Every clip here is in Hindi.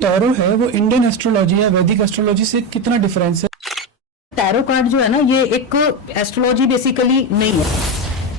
टैरो है वो इंडियन एस्ट्रोलॉजी या वैदिक एस्ट्रोलॉजी से कितना डिफरेंस है? टैरो कार्ड जो है ना, ये एक एस्ट्रोलॉजी बेसिकली नहीं है।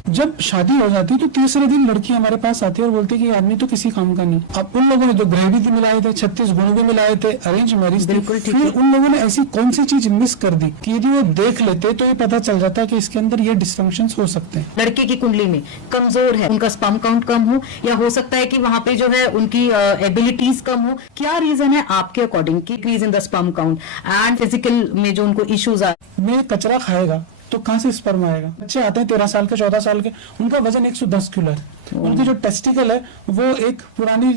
जब शादी हो जाती है तो तीसरे दिन लड़की हमारे पास आती है और बोलती है कि ये आदमी तो किसी काम का नहीं। अब उन लोगों ने जो ग्रह भी मिलाए थे, 36 गुण भी मिलाए थे, अरेंज मैरिज थी, बिल्कुल ठीक फिर है। उन लोगों ने ऐसी कौन सी चीज मिस कर दी कि यदि वो देख लेते तो ये पता चल जाता कि इसके अंदर ये डिस्फंक्शंस हो सकते हैं। लड़के की कुंडली में कमजोर है, उनका स्पर्म काउंट कम हो, या हो सकता है कि वहां पे जो है उनकी एबिलिटीज कम हो। क्या रीजन है आपके अकॉर्डिंग की increase in the sperm count and physical में जो उनको इश्यूज आ में कचरा खाएगा तो कहाँ से स्पर्म आएगा? बच्चे आते हैं 13 साल के, 14 साल के, उनका वजन 110 किलो है। उनकी जो टेस्टिकल है वो एक पुरानी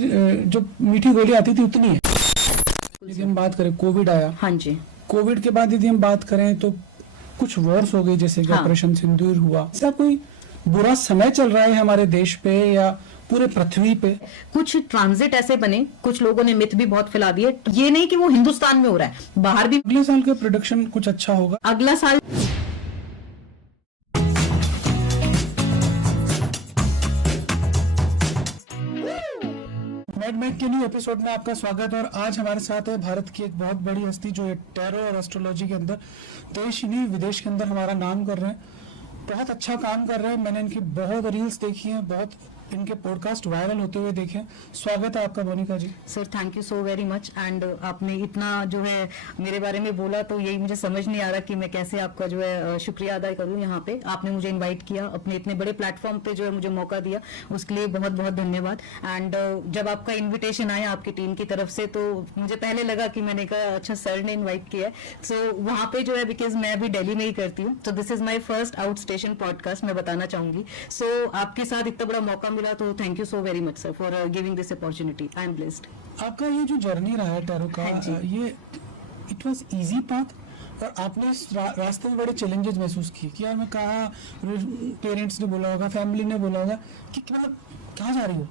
जो मीठी गोली आती थी उतनी है। यदि हम बात करें, कोविड आया, हाँ जी, कोविड के बाद यदि हम बात करें तो कुछ वॉर्स हो गई, जैसे कि हाँ। ऑपरेशन सिंदूर हुआ। ऐसा कोई बुरा समय चल रहा है हमारे देश पे या पूरे पृथ्वी पे? कुछ ट्रांजिट ऐसे बने, कुछ लोगों ने मिथ भी बहुत फैला दिए। ये नहीं कि वो हिंदुस्तान में हो रहा है, बाहर भी। अगले साल का प्रोडक्शन कुछ अच्छा होगा? अगला साल मैड के न्यू एपिसोड में आपका स्वागत है। और आज हमारे साथ है भारत की एक बहुत बड़ी हस्ती जो है टैरो और एस्ट्रोलॉजी के अंदर देश ही नहीं विदेश के अंदर हमारा नाम कर रहे हैं। बहुत अच्छा काम कर रहे हैं। मैंने इनकी बहुत रील्स देखी हैं, बहुत इनके पॉडकास्ट वायरल होते हुए देखे। स्वागत है आपका Monika ji. Sir, thank you so very much. And आपने इतना जो है मेरे बारे में बोला तो यही मुझे समझ नहीं आ रहा कि मैं कैसे आपका जो है शुक्रिया अदा करूं। यहाँ पे आपने मुझे इनवाइट किया, अपने इतने बड़े प्लेटफॉर्म पे जो है मुझे मौका दिया, उसके लिए बहुत बहुत धन्यवाद। एंड जब आपका इन्विटेशन आया आपकी टीम की तरफ से तो मुझे पहले लगा कि मैंने कहा अच्छा सर ने इन्वाइट किया है। सो वहाँ पे जो है, बिकॉज मैं अभी दिल्ली में ही करती हूँ, तो this is my first out station podcast, मैं बताना चाहूंगी। सो आपके साथ इतना बड़ा मौका मिला तो thank you so very much sir for giving this opportunity. I am blessed. आपका ये जो जर्नी रहा है टैरो का, हाँ जी। ये इट वाज इजी पाथ और आपने इस रास्ते में बड़े चैलेंजेस महसूस किए कि यार मैं कहा, पेरेंट्स ने बोला होगा, फैमिली ने बोला होगा कि मतलब कहाँ जा रही हो?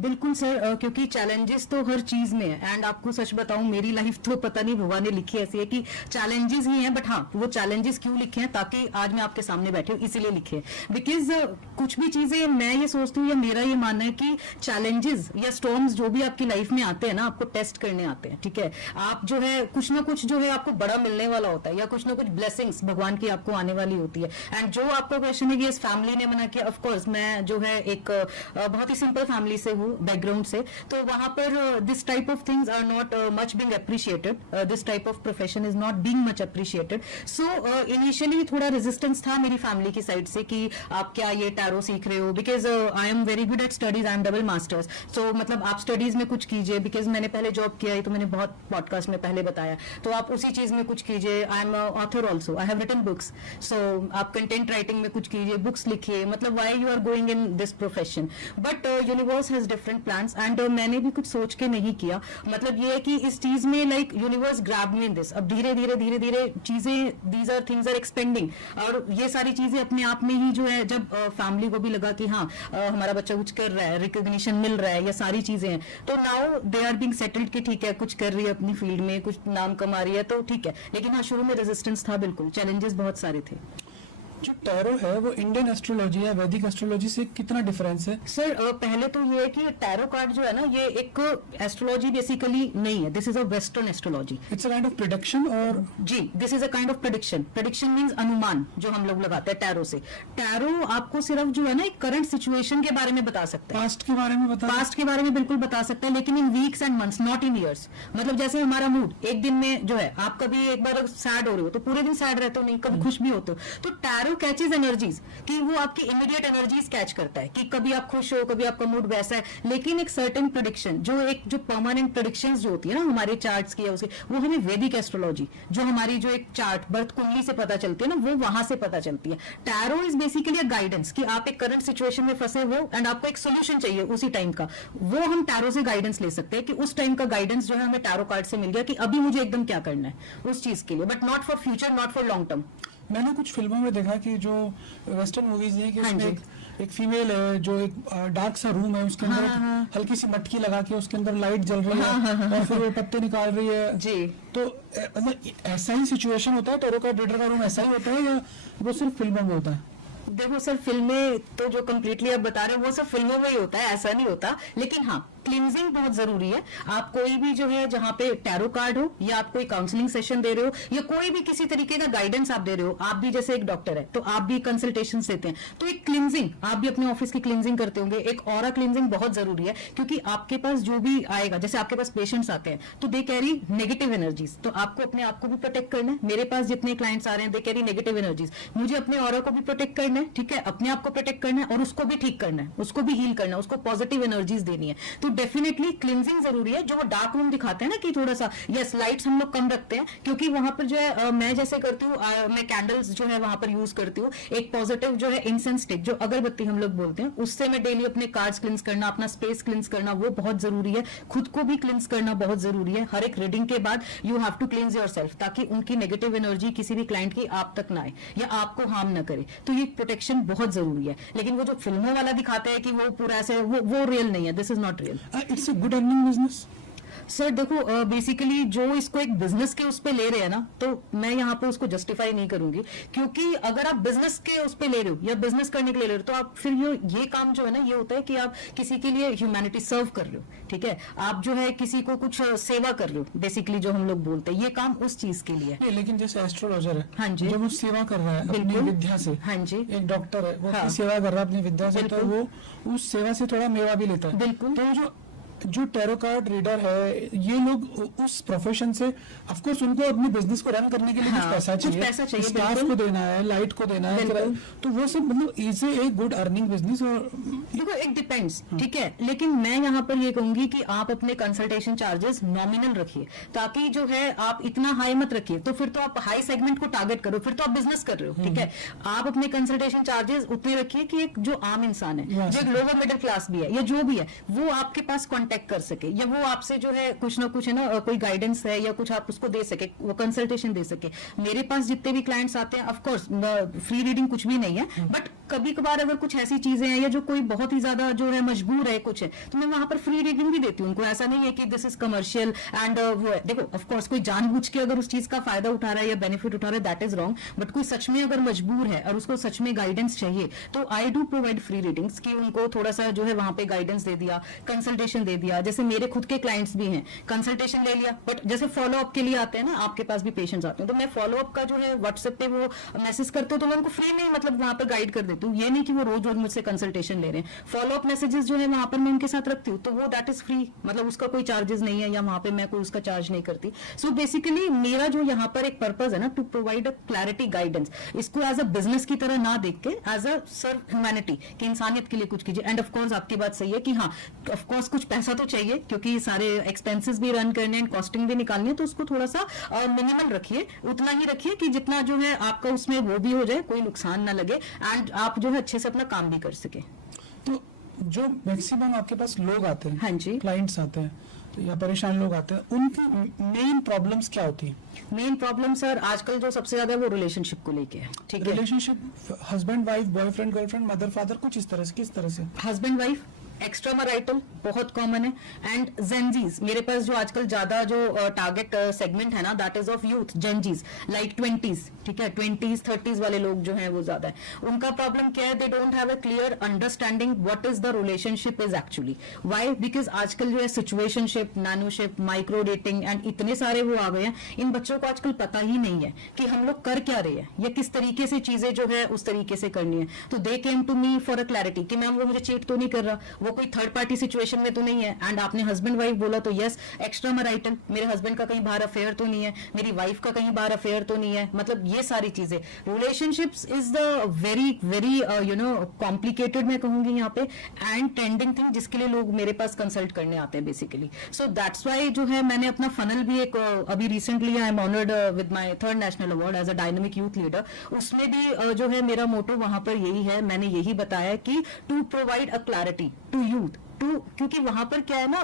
बिल्कुल सर, क्योंकि चैलेंजेस तो हर चीज में है। एंड आपको सच बताऊं, मेरी लाइफ तो पता नहीं भगवान ने लिखी ऐसी है कि चैलेंजेस ही हैं, बट हाँ, वो चैलेंजेस क्यों लिखे हैं ताकि आज मैं आपके सामने बैठी हूँ, इसीलिए लिखे हैं। बिकॉज कुछ भी चीजें मैं ये सोचती हूँ या मेरा ये मानना है कि चैलेंजेस या स्टॉर्म्स जो भी आपकी लाइफ में आते हैं ना, आपको टेस्ट करने आते हैं। ठीक है, आप जो है कुछ ना कुछ जो है आपको बड़ा मिलने वाला होता है, या कुछ ना कुछ ब्लेसिंग्स भगवान की आपको आने वाली होती है। एंड जो आपका क्वेश्चन है कि इस फैमिली ने मना किया, ऑफकोर्स मैं जो है एक बहुत ही सिंपल फैमिली से हूँ, बैकग्राउंड से, तो वहां पर this type of things are not much being appreciated, this type of profession is not being much appreciated. So initially थोड़ा रेजिस्टेंस था मेरी फैमिली की साइड से कि आप क्या ये टैरो सीख रहे हो, because I am very good at studies, I am double masters. So मतलब आप स्टडीज में कुछ कीजिए, बिकॉज मैंने पहले जॉब किया है, तो मैंने बहुत पॉडकास्ट में पहले बताया, तो आप उसी चीज में कुछ कीजिए। I am author also, I have written books, so आप कंटेंट राइटिंग में कुछ कीजिए, बुक्स लिखिए, मतलब why you are going in this profession. But universe has different plans and मैंने भी कुछ सोच के नहीं किया। मतलब ये है कि इस चीज में like universe grab me in this. अब धीरे धीरे धीरे धीरे चीजें, these are things are expanding, और ये सारी चीजें अपने आप में ही जो है, जब फैमिली को भी लगा कि हाँ हमारा बच्चा कुछ कर रहा है, रिकॉग्निशन मिल रहा है, ये सारी चीजें हैं, तो now they are being settled कि ठीक है कुछ कर रही है अपनी फील्ड में, कुछ नाम कमा रही है, तो ठीक है। लेकिन हाँ, शुरू में रेजिस्टेंस था, बिल्कुल चैलेंजेस बहुत सारे थे। जो टैरो है वो इंडियन एस्ट्रोलॉजी या वैदिक एस्ट्रोलॉजी से कितना डिफरेंस है? सर, पहले तो ये है कि टैरो कार्ड जो है ना, ये एक एस्ट्रोलॉजी बेसिकली नहीं है, this is a western astrology. It's a kind of prediction. और जी, this is a kind of prediction. Prediction means अनुमान, जो हम लोग लगाते हैं टैरो से। टैरो आपको सिर्फ जो है ना एक करंट सिचुएशन के बारे में बता सकता है, पास्ट के बारे में बता। पास्ट के बारे में बिल्कुल बता सकता है, लेकिन in weeks and months, not in years. मतलब जैसे हमारा मूड एक दिन में जो है, आप कभी एक बार सैड हो रहे हो तो पूरे दिन सैड रहते हो नहीं, कभी खुश भी होते हो, तो टैरो कैचेज एनर्जीज, कि वो आपकी इमीडिएट एनर्जीज कैच करता है कि कभी आप खुश हो, कभी आपका मूड वैसा है। लेकिन एक सर्टेन प्रेडिक्शन, जो परमानेंट प्रेडिक्शंस जो होती है ना हमारे चार्ट्स की या उसकी, वो हमें वैदिक एस्ट्रोलॉजी, जो हमारी जो एक चार्ट बर्थ कुंडली से पता चलती है ना, वो वहां से पता चलती है। Tarot is basically a guidance, कि आप एक करंट सिचुएशन में फंसे हो एंड आपको एक सोल्यूशन चाहिए उसी टाइम का, वो हम टैरो से गाइडेंस ले सकते हैं कि उस टाइम का गाइडेंस जो है हमें टैरो कार्ड से मिल गया कि अभी मुझे एकदम क्या करना है उस चीज के लिए, but not for future, not for long term. मैंने कुछ फिल्मों में देखा कि जो वेस्टर्न मूवीज है कि हाँ उसमें जी। एक फीमेल है जो एक डार्क सा रूम है, उसके अंदर हाँ। एक हल्की सी मटकी लगा के उसके अंदर लाइट जल रही है और फिर वो पत्ते निकाल रही है जी। तो मतलब ऐसा ही सिचुएशन होता है टैरो का रीडर का रूम, ऐसा ही होता है या वो सिर्फ फिल्मों में होता है? देखो सर, फिल्में तो जो कम्प्लीटली आप बता रहे हो वो सब फिल्मों में ही होता है, ऐसा नहीं होता। लेकिन हाँ, क्लिनजिंग बहुत जरूरी है। आप कोई भी जो है जहां पे टैरो कार्ड हो या आप कोई काउंसलिंग सेशन दे रहे हो या कोई भी किसी तरीके का गाइडेंस आप दे रहे हो, आप भी जैसे एक डॉक्टर है तो आप भी कंसल्टेशन देते हैं, तो एक क्लिनजिंग आप भी अपने ऑफिस की क्लिनजिंग करते होंगे। एक ऑरा क्लिनजिंग बहुत जरूरी है, क्योंकि आपके पास जो भी आएगा, जैसे आपके पास पेशेंट्स आते हैं तो दे कैरी नेगेटिव एनर्जीज, तो आपको अपने आप को भी प्रोटेक्ट करना है। मेरे पास जितने क्लाइंट्स आ रहे हैं दे कैरी नेगेटिव एनर्जीज, मुझे अपने ऑरा को भी प्रोटेक्ट करना है, ठीक है, अपने आप को प्रोटेक्ट करना है और उसको भी ठीक करना है, उसको भी हील करना है, उसको पॉजिटिव एनर्जीज देनी है। तो डेफिनेटली क्लिनजिंग जरूरी है। जो वो डार्क रूम दिखाते हैं ना कि थोड़ा सा, यस, लाइट्स हम लोग कम रखते हैं, क्योंकि वहां पर जो है मैं जैसे करती हूँ, मैं कैंडल्स जो है वहां पर यूज करती हूँ। एक पॉजिटिव जो है इंसेंस स्टिक, जो अगरबत्ती हम लोग बोलते हैं, उससे मैं डेली अपने कार्ड्स क्लिंस करना, अपना स्पेस क्लिंस करना वो बहुत जरूरी है। खुद को भी क्लिंस करना बहुत जरूरी है। हर एक रीडिंग के बाद यू हैव टू क्लिंस योरसेल्फ, ताकि उनकी नेगेटिव एनर्जी किसी भी क्लाइंट की आप तक ना आए या आपको हार्म ना करे। तो ये प्रोटेक्शन बहुत जरूरी है। लेकिन वो जो फिल्मों वाला दिखाते हैं कि वो पूरा ऐसे, वो रियल नहीं है। This is not real. It's a good earning business. Sir देखो, बेसिकली जो इसको एक बिजनेस के उस पे ले रहे हैं ना, तो मैं यहाँ पे उसको जस्टिफाई नहीं करूंगी, क्योंकि अगर आप बिजनेस के उस पे ले रहे हो या बिजनेस करने के लिए ले रहे हो, तो आप फिर ये काम जो है ना, ये होता है कि आप किसी के लिए ह्यूमैनिटी सर्व कर रहे हो, ठीक है, आप जो है किसी को कुछ सेवा कर रहे हो, बेसिकली जो हम लोग बोलते हैं, ये काम उस चीज के लिए है। नहीं, लेकिन जैसे एस्ट्रोलॉजर है, हाँ जी, जब वो सेवा कर रहा है अपनी बिल्कुल। विद्या से, हाँ जी, एक डॉक्टर है वो हाँ। अपनी सेवा कर रहा है अपनी विद्या से, तो बिल्कुल। वो उस सेवा से थोड़ा मेवा भी लेता है। बिल्कुल। तो जो टैरो कार्ड रीडर है, ये लोग उस प्रोफेशन से, ऑफ कोर्स उनको अपने बिजनेस को रन करने के लिए हाँ, कुछ पैसा कुछ पैसा चाहिए, स्टाफ बिल्कुल। को देना है, लाइट को देना है, बिल्कुल। तो वो सब मतलब is a good earning business. और देखो, इट डिपेंड्स, ठीक है, लेकिन मैं यहाँ पर ये कहूंगी कि आप अपने कंसल्टेशन चार्जेस नॉमिनल रखिए, ताकि जो है आप इतना हाई मत रखिए, तो फिर तो आप हाई सेगमेंट को टारगेट करो, फिर तो आप बिजनेस कर रहे हो, ठीक है। आप अपने कंसल्टेशन चार्जेस उतने रखिए कि एक जो आम इंसान है, जो एक लोअर मिडिल क्लास भी है या जो भी है, वो आपके पास कॉन्टेक्ट कर सके, या वो आपसे जो है कुछ ना कुछ है ना, कोई गाइडेंस है या कुछ आप उसको दे सके, वो कंसल्टेशन दे सके। मेरे पास जितने भी क्लाइंट्स आते हैं, ऑफ कोर्स फ्री रीडिंग कुछ भी नहीं है, बट कभी कभार अगर कुछ ऐसी चीजें हैं या जो कोई बहुत ही ज्यादा जो है मजबूर है कुछ है, तो मैं वहां पर फ्री रीडिंग भी देती हूँ उनको। ऐसा नहीं है कि दिस इज कमर्शियल एंड वो है। देखो, ऑफ कोर्स कोई जानबूझ के अगर उस चीज का फायदा उठा रहा है या बेनिफिट उठा रहा है, दैट इज रॉन्ग, बट कोई सच में अगर मजबूर है और उसको सच में गाइडेंस चाहिए, तो I do provide free readings, कि उनको थोड़ा सा जो है वहां पे गाइडेंस दे दिया, कंसल्टेशन दे दिया। जैसे मेरे खुद के क्लाइंट्स भी हैं, कंसल्टेशन ले लिया, बट जैसे फॉलो अप के लिए आते हैं ना, आपके पास भी पेशेंट्स आते हैं, तो मैं फॉलो अप का जो है व्हाट्सएप पे वो मैसेज करते हो, तो मैं उनको फ्री में मतलब वहां पर गाइड कर देती हूँ। ये नहीं कि वो रोज रोज मुझसे कंसल्टेशन ले रहे हैं। फॉलो अप मैसेजेस जो है वहां पर मैं उनके साथ रखती हूँ, तो वो दैट इज फ्री, मतलब उसका कोई चार्जेस नहीं है, या वहां पे मैं कोई उसका चार्ज नहीं करती। सो बेसिकली मेरा जो यहाँ पर एक पर्पज है ना, to provide a clarity guidance, इसको एज अ बिजनेस की तरह ना देख के एज अ सर्व ह्यूमैनिटी, कि इंसानियत के लिए कुछ कीजिए। एंड ऑफ कोर्स आपकी बात सही है कि हाँ, ऑफ कोर्स कुछ पैसा तो चाहिए, क्योंकि सारे एक्सपेंसेस भी रन करने एंड कॉस्टिंग भी निकालनी है, तो उसको थोड़ा सा मिनिमल रखिए, उतना ही रखिए कि जितना जो है आपका उसमें वो भी हो जाए, कोई नुकसान ना लगे, एंड आप जो है अच्छे से अपना काम भी कर सके। तो जो मैक्सिमम आपके पास लोग आते हैं, हाँ जी, क्लाइंट्स आते हैं या परेशान लोग आते हैं, उनकी मेन प्रॉब्लम्स क्या होती है? मेन प्रॉब्लम सर आजकल जो सबसे ज्यादा है वो रिलेशनशिप को लेके है, ठीक है। Relationship, husband wife, boyfriend girlfriend, mother father, कुछ इस तरह से, किस तरह से? हस्बैंड वाइफ, एक्स्ट्रा मैरिटल बहुत कॉमन है, एंड जेनजीज। मेरे पास जो आजकल ज्यादा जो टारगेट सेगमेंट है ना, that is of youth, Gen Zs, like 20s, ठीक है, 20s 30s वाले लोग जो हैं वो ज्यादा है। उनका प्रॉब्लम क्या है, they don't have a clear understanding what is the relationship is actually. Why? Because आजकल जो है सिचुएशनशिप, नैनोशिप, माइक्रो डेटिंग एंड इतने सारे वो आ गए हैं, इन बच्चों को आजकल पता ही नहीं है कि हम लोग कर क्या रहे हैं या किस तरीके से चीजें जो है उस तरीके से करनी है। तो they came to me for a clarity कि मैम वो मुझे चीट तो नहीं कर रहा, वो कोई थर्ड पार्टी सिचुएशन में तो नहीं है। एंड आपने हस्बैंड वाइफ बोला, तो यस, एक्स्ट्रा मैरिटल, मेरे हस्बैंड का कहीं बाहर अफेयर तो नहीं है, मेरी वाइफ का कहीं बाहर अफेयर तो नहीं है, मतलब ये सारी चीजें। Relationships is the very very you know complicated मैं कहूंगी यहाँ पे, एंड ट्रेंडिंग थिंग, जिसके लिए लोग मेरे पास कंसल्ट करने आते हैं बेसिकली। सो दैट्स वाई जो है मैंने अपना फनल भी एक अभी recently I am honoured with my 3rd national award as a dynamic youth leader, उसमें भी जो है मेरा मोटो वहां पर यही है, मैंने यही बताया कि to provide a clarity to youth, क्योंकि वहां पर क्या है ना,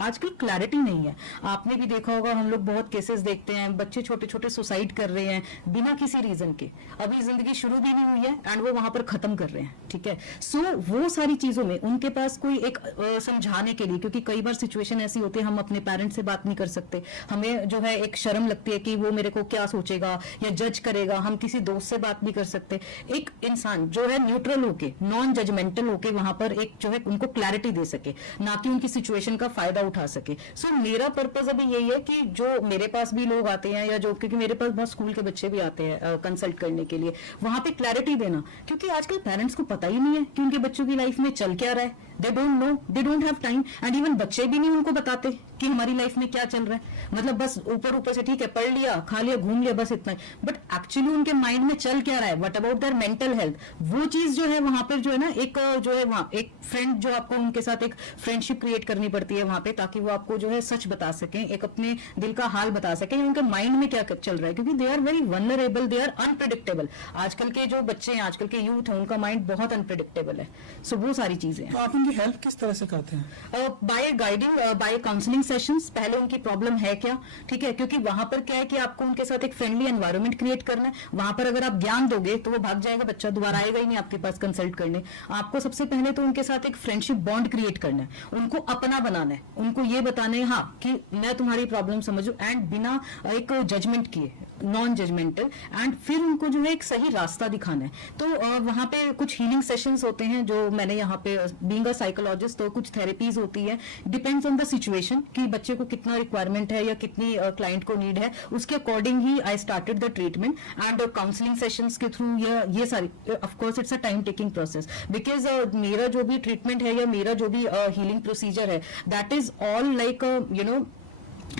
आजकल क्लैरिटी नहीं है। आपने भी देखा होगा, हम लोग बहुत केसेस देखते हैं, बच्चे छोटे छोटे सुसाइड कर रहे हैं बिना किसी रीजन के, अभी जिंदगी शुरू भी नहीं हुई है एंड वो वहां पर खत्म कर रहे हैं, ठीक है। सो वो सारी चीजों में उनके पास कोई एक समझाने के लिए, क्योंकि कई बार सिचुएशन ऐसी होती है, हम अपने पेरेंट्स से बात नहीं कर सकते, हमें जो है एक शर्म लगती है कि वो मेरे को क्या सोचेगा या जज करेगा, हम किसी दोस्त से बात नहीं कर सकते। एक इंसान जो है न्यूट्रल होके, नॉन जजमेंटल होके वहां पर एक जो है उनको क्लैरिटी दे सके, सके, ना कि उनकी सिचुएशन का फायदा उठा सके। सो मेरा पर्पज अभी यही है कि जो मेरे पास भी लोग आते हैं, या जो, क्योंकि मेरे पास बहुत स्कूल के बच्चे भी आते हैं कंसल्ट करने के लिए, वहां पे क्लैरिटी देना, क्योंकि आजकल पेरेंट्स को पता ही नहीं है कि उनके बच्चों की लाइफ में चल क्या रहा है। They don't know, they don't have time, and even बच्चे भी नहीं उनको बताते कि हमारी लाइफ में क्या चल रहा है। मतलब बस ऊपर ऊपर से ठीक है, पढ़ लिया, खा लिया, घूम लिया, बस इतना ही, बट एक्चुअली उनके माइंड में चल क्या रहा है, what about their mental health, वो चीज जो है वहां पर जो है ना, एक जो है वहां एक फ्रेंड जो आपको उनके साथ एक फ्रेंडशिप क्रिएट करनी पड़ती है वहां पे, ताकि वो आपको जो है सच बता सकें, एक अपने दिल का हाल बता सकें, उनके माइंड में क्या चल रहा है, क्योंकि they are very vulnerable, they are unpredictable. आजकल के जो बच्चे हैं, आजकल के यूथ है, उनका माइंड बहुत अनप्रिडिक्टेबल है। सो वो सारी चीजें हैं। तो आप उनकी हेल्प किस तरह से करते हैं? By guiding, by counselling sessions. पहले उनकी प्रॉब्लम है क्या, ठीक है, क्योंकि वहां पर क्या है कि आपको उनके साथ एक फ्रेंडली एनवायरनमेंट क्रिएट करना है। वहां पर अगर आप ज्ञान दोगे तो वो भाग जाएगा, बच्चा दोबारा आएगा ही नहीं आपके पास कंसल्ट करने। आपको सबसे पहले तो उनके साथ एक फ्रेंडशिप बॉन्ड क्रिएट करना है, उनको अपना बनाना है, उनको ये बताना है हाँ कि मैं तुम्हारी प्रॉब्लम समझूं, एंड बिना एक जजमेंट किए, नॉन जजमेंटल, एंड फिर उनको जो है एक सही रास्ता दिखाना है। तो वहां पे कुछ हीलिंग सेशंस होते हैं जो मैंने यहाँ पे, बीइंग अ साइकोलॉजिस्ट, तो कुछ थेरेपीज होती है, डिपेंड्स ऑन द सिचुएशन कि बच्चे को कितना रिक्वायरमेंट है या कितनी क्लाइंट को नीड है, उसके according he I started the treatment and counselling sessions के थ्रू। ये सारी, of course it's a time taking process, because मेरा जो भी ट्रीटमेंट है या मेरा जो भी हीलिंग प्रोसीजर है, that is all like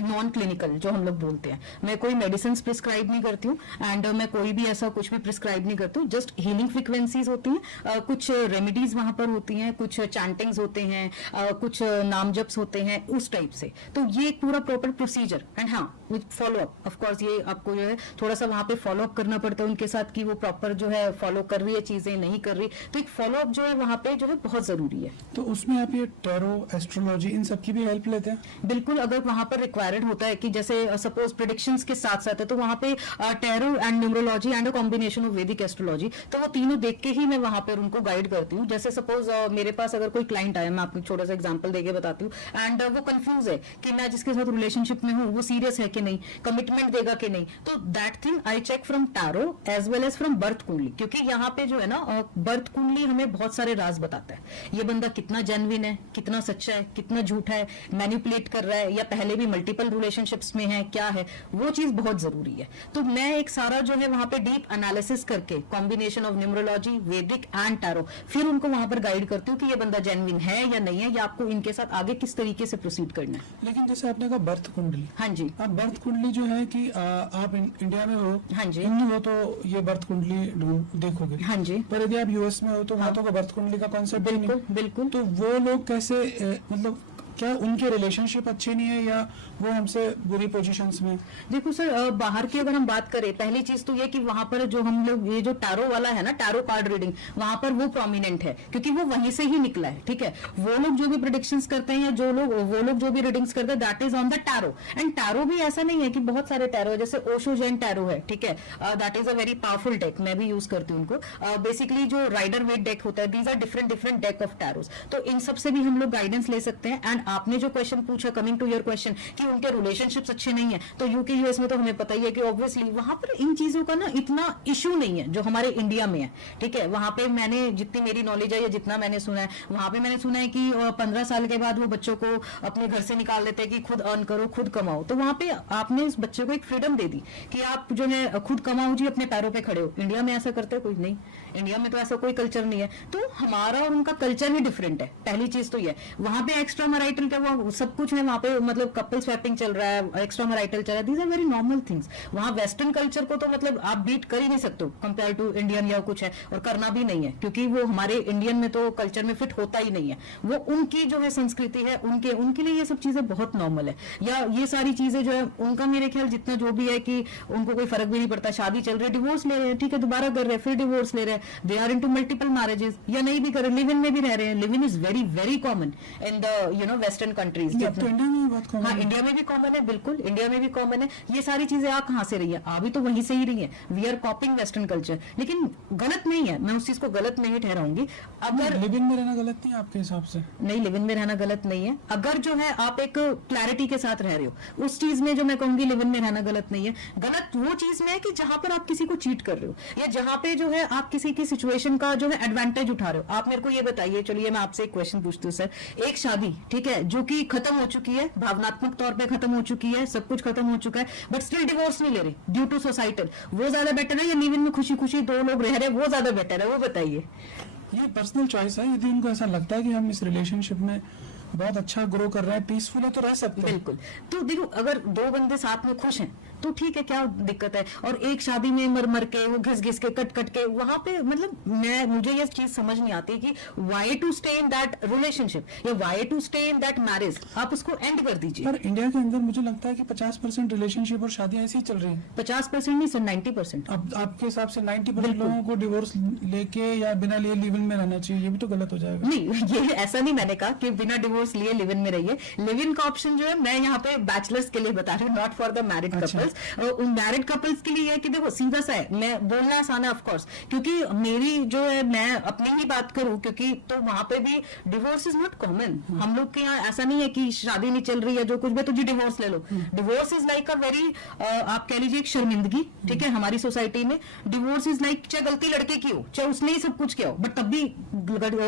non clinical, जो हम लोग बोलते हैं। मैं कोई मेडिसिन प्रिस्क्राइब नहीं करती हूँ, एंड मैं कोई भी ऐसा कुछ भी प्रिस्क्राइब नहीं करती हूँ। जस्ट हीलिंग फ्रीक्वेंसीज होती हैं, कुछ रेमेडीज वहां पर होती हैं, कुछ चैंटिंग्स होते हैं, कुछ नाम जप्स होते हैं, उस टाइप से। तो ये एक पूरा प्रॉपर प्रोसीजर, एंड हाँ with follow up. Of course ये आपको जो है थोड़ा सा वहां पे फॉलो अप करना पड़ता है उनके साथ, कि वो प्रॉपर जो है फॉलो कर रही है चीजें, नहीं कर रही, तो एक फॉलो अप जो है वहां पे जो है बहुत जरूरी है। तो उसमें आप ये टैरो, एस्ट्रोलॉजी, इन सब की भी हेल्प लेते हैं? बिल्कुल, अगर वहां पर रिक्वायर्ड होता है कि जैसे सपोज प्रेडिक्शंस के साथ साथ है, तो वहां पे tarot and numerology and a combination of वैदिक एस्ट्रोलॉजी, तो वो तीनों देख के ही मैं वहां पर उनको गाइड करती हूँ। जैसे सपोज मेरे पास अगर कोई क्लाइंट आया, मैं आपको छोटा सा एग्जांपल देके बताती हूँ, एंड वो कंफ्यूज है कि मैं जिसके साथ रिलेशनशिप में हूँ वो सीरियस है कि नहीं, कमिटमेंट देगा कि नहीं, तो that thing I check from tarot as well as from birth kundli, क्योंकि यहाँ पे जो है ना बर्थ कुंडली हमें बहुत सारे राज बताता है। ये बंदा कितना जेन्युइन है, कितना सच्चा है, कितना झूठा है, मैनिपुलेट कर रहा है, या पहले भी मल्टीपल रिलेशनशिप्स में है, क्या है, वो चीज बहुत जरूरी है। तो मैं एक सारा जो है वहां पे डीप एनालिसिस करके, कॉम्बिनेशन ऑफ न्यूमरोलॉजी, वैदिक एंड टैरो, फिर उनको वहां पर गाइड करती हूँ कि ये बंदा जेन्युइन है या नहीं है, या आपको इनके साथ आगे किस तरीके से प्रोसीड करना है। लेकिन जैसे आपने कहा बर्थ कुंडली, हाँ जी, आप बर्थ कुंडली जो है कि आप इंडिया में हो, हाँ जी, हिंदू हो, तो ये बर्थ कुंडली देखोगे। हाँ जी, पर यदि आप यूएस में हो तो वहाँ तो बर्थ कुंडली का कॉन्सेप्ट ही नहीं। बिल्कुल बिल्कुल। तो वो लोग कैसे, मतलब क्या उनके रिलेशनशिप अच्छे नहीं है, या वो हमसे बुरी पोजीशंस में? देखो सर, बाहर की अगर हम बात करें, पहली चीज तो ये कि वहां पर जो हम लोग, ये जो टैरो वाला है ना, टैरो कार्ड रीडिंग, वहां पर वो प्रोमिनेंट है, क्योंकि वो वहीं से ही निकला है, ठीक है। वो लोग जो भी प्रेडिक्शंस करते हैं, या वो लोग जो भी रीडिंग्स करते हैं, that is on the tarot. And tarot भी ऐसा नहीं है कि बहुत सारे टैरो है, जैसे ओशो जैन टैरो है, ठीक है, that is a very powerful deck, मैं भी यूज करती हूँ उनको। बेसिकली जो राइडर वेट डेक होता है, these are different deck of tarots, तो इन सब से भी हम लोग गाइडेंस ले सकते हैं। एंड आपने जो क्वेश्चन पूछा, कमिंग टू योर क्वेश्चन, कि उनके रिलेशनशिप्स अच्छे नहीं है, तो यूके यूएस में तो हमें पता ही है कि ऑब्वियसली वहां पर इन चीजों का ना इतना इशू नहीं है जो हमारे इंडिया में है, ठीक है। वहां पे मैंने जितनी मेरी नॉलेज है या जितना मैंने सुना है, वहां पे मैंने सुना है कि 15 साल के बाद वो बच्चों को अपने घर से निकाल देते हैं कि खुद अर्न करो, खुद कमाओ। तो वहां पे आपने उस बच्चे को एक फ्रीडम दे दी कि आप जो है खुद कमाओ जी, अपने पैरों पे खड़े हो। इंडिया में ऐसा करते कोई नहीं, इंडिया में तो ऐसा कोई कल्चर नहीं है। तो हमारा और उनका कल्चर ही डिफरेंट है, पहली चीज तो ये। वहां पे एक्स्ट्रा मैरिटल का वो सब कुछ है, वहां पे मतलब कपल स्वैपिंग चल रहा है, एक्स्ट्रा मैरिटल चल रहा है, these are very normal things. वहां वेस्टर्न कल्चर को तो मतलब आप बीट कर ही नहीं सकते कंपेयर टू इंडियन, या कुछ है, और करना भी नहीं है, क्योंकि वो हमारे इंडियन में तो कल्चर में फिट होता ही नहीं है। वो उनकी जो है संस्कृति है, उनके लिए ये सब चीजें बहुत नॉर्मल है, या ये सारी चीजें जो है उनका मेरे ख्याल जितना जो भी है कि उनको कोई फर्क भी नहीं पड़ता। शादी चल रही है, डिवोर्स ले रहे हैं, ठीक है, दोबारा कर रहे हैं, फिर डिवोर्स ले रहे हैं, they are into multiple marriages, या नहीं भी कर रहे, लिव इन में भी रह रहे हैं। Live in is very very common in the western countries. ये अब तो इंडिया में भी बहुत कॉमन हाँ, है। इंडिया में भी कॉमन है, बिल्कुल इंडिया में भी कॉमन है। ये सारी चीजें आ कहाँ से रही है? आ भी तो वहीं से ही रही है। We are copying western culture, लेकिन गलत नहीं है, मैं उस चीज को गलत नहीं ठहराऊंगी। अगर लिव इन में रहना गलत नहीं है आपके हिसाब से? नहीं, लिव इन में रहना गलत नहीं है। अगर जो है आप एक क्लैरिटी के साथ रह रहे हो, उस चीज में जो मैं कहूंगी लिव इन में रहना गलत नहीं है। गलत वो चीज में है कि जहां पर आप किसी को चीट कर रहे हो, या जहां पे जो है आप किसी की सिचुएशन का जो है एडवांटेज उठा रहे हो। आप मेरे को ये बताइए, चलिए मैं आपसे एक क्वेश्चन पूछती हूँ सर। एक शादी, ठीक है, जो कि खत्म हो चुकी है, भावनात्मक तौर पे खत्म हो चुकी है, सब कुछ खत्म हो चुका है, बट स्टिल डिवोर्स नहीं ले रही ड्यू टू सोसाइटल, वो ज्यादा बेटर है या लिव इन में खुशी खुशी दो लोग रह रहे हैं, वो ज्यादा बेटर है? वो बताइए। ये पर्सनल चॉइस है। यदि उनको ऐसा लगता है कि हम इस रिलेशनशिप में बहुत अच्छा ग्रो कर रहे हैं, पीसफुल है, तो रह सकते हैं। बिल्कुल। तो देखो, अगर दो बंदे साथ में खुश हैं तो ठीक है, क्या दिक्कत है? और एक शादी में मर मर के, वो घिस घिस के, कट कट के, वहां पे मतलब मुझे ये चीज समझ नहीं आती कि why to stay in that relationship या why to stay in that marriage. आप उसको एंड कर दीजिए। पर इंडिया के अंदर मुझे लगता है कि 50% रिलेशनशिप और शादियां ऐसी ही चल रही हैं। 50% नहीं सर, 90%। अब आपके हिसाब से 90% लोगों को डिवोर्स लेके या बिना लिए लिव इन में रहना चाहिए, ये भी तो गलत हो जाएगा। नहीं, ये ऐसा नहीं मैंने कहा कि बिना डिवोर्स लिए लिव इन में रहिए। लिव इन का ऑप्शन जो है, मैं यहाँ पे बैचलर्स के लिए बता रही हूँ, not for the married couples. Married couples के लिए है कि देखो, सीधा सा है, मैं बोलना आसान है ऑफ कोर्स, क्योंकि मेरी जो है, मैं अपनी ही बात करूं, क्योंकि तो वहां पे भी डिवोर्स इज नॉट कॉमन। हम लोग के यहाँ ऐसा नहीं है कि शादी नहीं चल रही है, जो कुछ भी तो जी डिवोर्स ले लो। Divorce is like a very, आप कह लीजिए, एक शर्मिंदगी, ठीक है, हमारी सोसाइटी में। डिवोर्स इज लाइक, चाहे गलती लड़के की हो, चाहे उसने ही सब कुछ किया हो, बट तब भी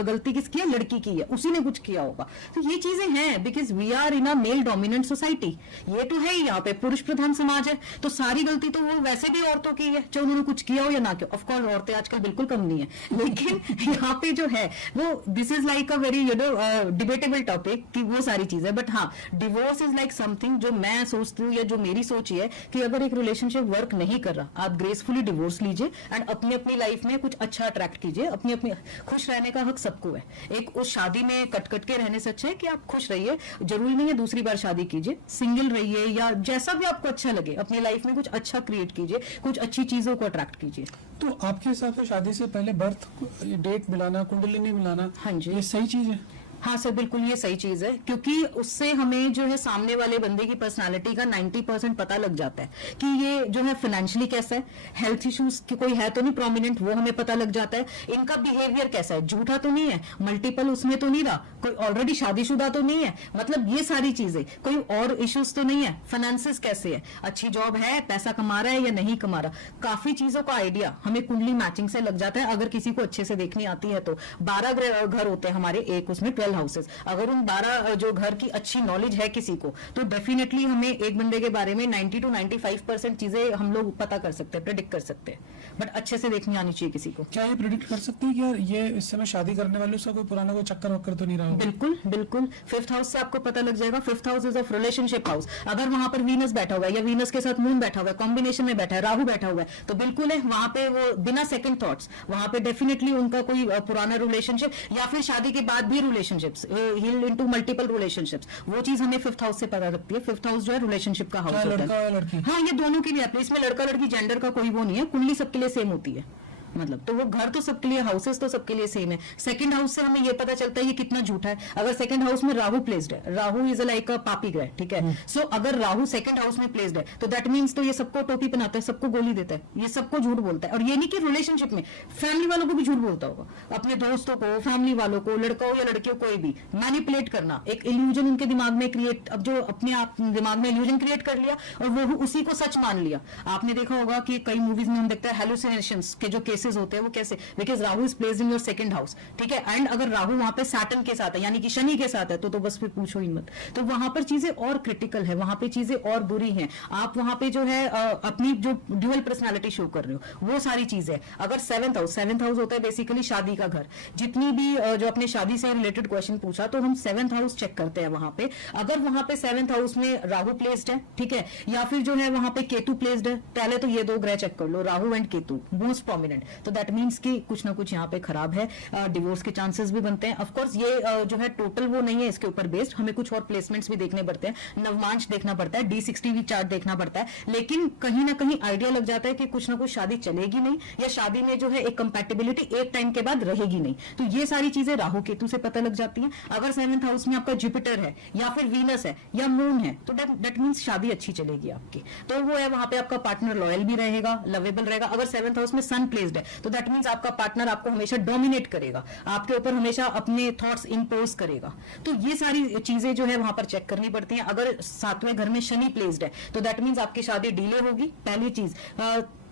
गलती किसकी है? लड़की की है, उसी ने कुछ किया होगा। तो ये चीजें हैं, because we are in a male dominant society. ये तो है ही, यहाँ पे पुरुष प्रधान समाज है, तो सारी गलती तो वो वैसे भी औरतों की है, चाहे उन्होंने कुछ किया हो या ना किया। ऑफ कोर्स औरतें आजकल बिल्कुल कम नहीं है, लेकिन यहाँ पे जो है वो, this is like a very debatable topic कि वो सारी चीजें। बट हाँ, डिवोर्स इज लाइक समथिंग जो मैं सोचती हूँ, या जो मेरी सोच है कि अगर एक रिलेशनशिप वर्क नहीं कर रहा, आप ग्रेसफुली डिवोर्स लीजिए एंड अपनी अपनी लाइफ में कुछ अच्छा अट्रैक्ट कीजिए। अपनी अपनी खुश रहने का हक सबको है। एक उस शादी में कट कट के रहने से अच्छा है कि आप खुश रहिए। जरूरी नहीं है दूसरी बार शादी कीजिए, सिंगल रहिए, या जैसा भी आपको अच्छा लगे, अपनी लाइफ में कुछ अच्छा क्रिएट कीजिए, कुछ अच्छी चीजों को अट्रैक्ट कीजिए। तो आपके हिसाब से शादी से पहले बर्थ डेट मिलाना, कुंडलिनी मिलाना, हाँ जी, ये सही चीज है? हाँ सर, बिल्कुल ये सही चीज है, क्योंकि उससे हमें जो है सामने वाले बंदे की पर्सनालिटी का 90% पता लग जाता है कि ये जो है फाइनेंशियली कैसा है, हेल्थ इश्यूज की कोई है तो नहीं प्रोमिनेंट, वो हमें पता लग जाता है। इनका बिहेवियर कैसा है, झूठा तो नहीं है, मल्टीपल उसमें तो नहीं रहा, कोई ऑलरेडी शादीशुदा तो नहीं है, मतलब ये सारी चीजें, कोई और इश्यूज तो नहीं है, फाइनेंसेस कैसे है, अच्छी जॉब है, पैसा कमा रहा है या नहीं कमा रहा, काफी चीजों का आइडिया हमें कुंडली मैचिंग से लग जाता है। अगर किसी को अच्छे से देखनी आती है तो 12 घर होते हैं हमारे, एक उसमें 12 हाउसेस। अगर उन 12 जो घर की अच्छी नॉलेज है किसी को, तो डेफिनेटली हमें एक बंदे के बारे में 90 to 95% चीजें हम लोग पता कर सकते हैं, प्रेडिक्ट कर सकते हैं, बट अच्छे से देखनी आनी चाहिए किसी को। क्या ये प्रेडिक्ट कर सकते हैं कि यार ये इस समय शादी करने वाले उसका कोई पुराना कोई चक्कर वक्कर तो नहीं रहा होगा? बिल्कुल बिल्कुल, 5th हाउस से आपको पता लग जाएगा। 5th house is of relationship house. अगर वहां पर वीनस बैठा हुआ है, या वीनस के साथ मून बैठा हुआ है, कॉम्बिनेशन में बैठा है, राहु बैठा हुआ है, तो बिल्कुल है वहां पे वो बिना सेकंड थॉट्स, वहां पे डेफिनेटली उनका कोई पुराना रिलेशनशिप, या फिर शादी के बाद भी relationships, heal into multiple relationships, वो चीज हमें 5th हाउस से पता लगती है। 5th हाउस जो है रिलेशनशिप का हाउस होता है। लड़का और लड़की, हाँ, ये दोनों के लिए है, इसमें लड़का लड़की जेंडर का कोई वो नहीं है, कुंडली सबके लिए सेम होती है। मतलब तो वो घर तो सबके लिए, हाउसेस तो सबके लिए सेम है। सेकंड हाउस से हमें ये पता चलता है ये कितना झूठा है। अगर सेकंड हाउस में राहु प्लेस्ड है, राहु इज लाइक अ पापी ग्रह, ठीक है, सो अगर राहु सेकंड हाउस में प्लेस्ड है तो दैट मींस तो ये सबको टोपी पहनाता है, सबको गोली देता है, ये सबको झूठ बोलता है। और ये नहीं कि रिलेशनशिप में, फैमिली वालों को भी झूठ बोलता होगा, अपने दोस्तों को, फैमिली वालों को, लड़का हो या लड़की हो, कोई भी मैनिपुलेट करना, एक इल्यूजन उनके दिमाग में क्रिएट, अब जो अपने आप दिमाग में इल्यूजन क्रिएट कर लिया और वो उसी को सच मान लिया। आपने देखा होगा कि कई मूवीज में हम देखते हैं हेलुसिनेशंस के जो केसेस होते हैं, वो कैसे, because Rahu is placed in your second house, ठीक है, एंड अगर राहु वहां पे सैटर्न के साथ है, यानी कि शनि के साथ है, तो बस फिर पूछो ही मत। तो वहां पर चीजें और क्रिटिकल है, वहां पे चीजें और बुरी हैं। आप वहां पे जो है अपनी जो ड्यूअल पर्सनालिटी शो कर रहे हो, वो सारी चीजें। अगर 7th हाउस होता है बेसिकली शादी का घर। जितनी भी जो अपने शादी से रिलेटेड क्वेश्चन पूछा, तो हम 7th हाउस चेक करते हैं वहां पे। अगर वहां पे 7th हाउस में राहु प्लेस्ड है, ठीक है, या फिर जो है वहां पे केतु प्लेस्ड है, पहले तो ये दो ग्रह चेक कर लो, Rahu and Ketu most prominent. तो दैट मीन्स कि कुछ ना कुछ यहाँ पे खराब है, डिवोर्स के चांसेस भी बनते हैं। ऑफ कोर्स ये जो है टोटल वो नहीं है इसके ऊपर बेस्ड, हमें कुछ और प्लेसमेंट्स भी देखने पड़ते हैं, नवमांश देखना पड़ता है, D60 भी चार्ट देखना पड़ता है, लेकिन कहीं ना कहीं आइडिया लग जाता है कि कुछ ना कुछ शादी चलेगी नहीं, या शादी में जो है एक कंपैटिबिलिटी एक टाइम के बाद रहेगी नहीं। तो ये सारी चीजें राहु केतु से पता लग जाती हैं। अगर 7th हाउस में आपका जुपिटर है या फिर वीनस है या मून है, तो दैट मीन्स शादी अच्छी चलेगी आपकी। तो वो है वहां पे आपका पार्टनर लॉयल भी रहेगा, लवेबल रहेगा। अगर 7th हाउस में सन प्लेस्ड है तो दैट मीन्स आपका पार्टनर आपको हमेशा डोमिनेट करेगा, आपके ऊपर हमेशा अपने थॉट्स इंपोज करेगा। तो ये सारी चीजें जो है वहां पर चेक करनी पड़ती हैं। अगर 7वें घर में शनि प्लेस्ड है तो दैट मीन्स आपकी शादी डिले होगी। पहली चीज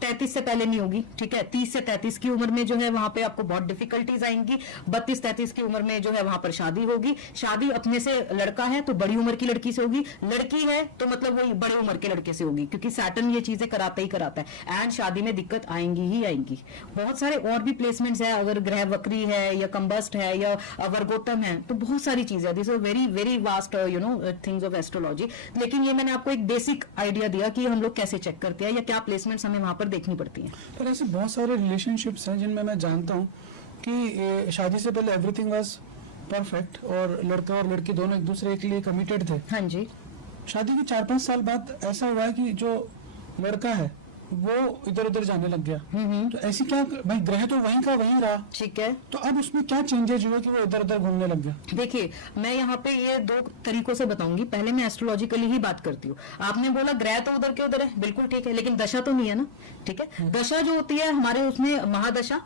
33 से पहले नहीं होगी, ठीक है। 30 से 33 की उम्र में जो है वहां पे आपको बहुत डिफिकल्टीज आएंगी। 32-33 की उम्र में जो है वहां पर शादी होगी। शादी अपने से लड़का है तो बड़ी उम्र की लड़की से होगी, लड़की है तो मतलब वही बड़ी उम्र के लड़के से होगी, क्योंकि सैटर्न ये चीजें कराता ही कराता है। एंड शादी में दिक्कत आएंगी ही आएंगी। बहुत सारे और भी प्लेसमेंट्स है, अगर ग्रह वक्री है या कंबस्ट है या वर्गोत्तम है, तो बहुत सारी चीजें। This are very very vast things of astrology. लेकिन ये मैंने आपको एक बेसिक आइडिया दिया कि हम लोग कैसे चेक करते हैं या क्या प्लेसमेंट्स हमें वहां पर देखनी पड़ती है। पर ऐसे बहुत सारे रिलेशनशिप्स हैं जिनमें मैं जानता हूँ कि शादी से पहले एवरीथिंग वाज परफेक्ट और लड़का और लड़की दोनों एक दूसरे के लिए कमिटेड थे। हाँ जी। शादी के 4-5 साल बाद ऐसा हुआ है कि जो लड़का है वो इधर उधर जाने लग गया। तो ऐसी क्या, भाई ग्रह तो वहीं का वहीं रहा, ठीक है। तो अब उसमें क्या चेंजेस हुए कि वो इधर उधर घूमने लग गया? देखिए, मैं यहाँ पे ये 2 तरीकों से बताऊंगी। पहले मैं एस्ट्रोलॉजिकली ही बात करती हूँ। आपने बोला ग्रह तो उधर के उधर है, बिल्कुल ठीक है, लेकिन दशा तो नहीं है ना, ठीक है। दशा जो होती है हमारे उसमें महादशा,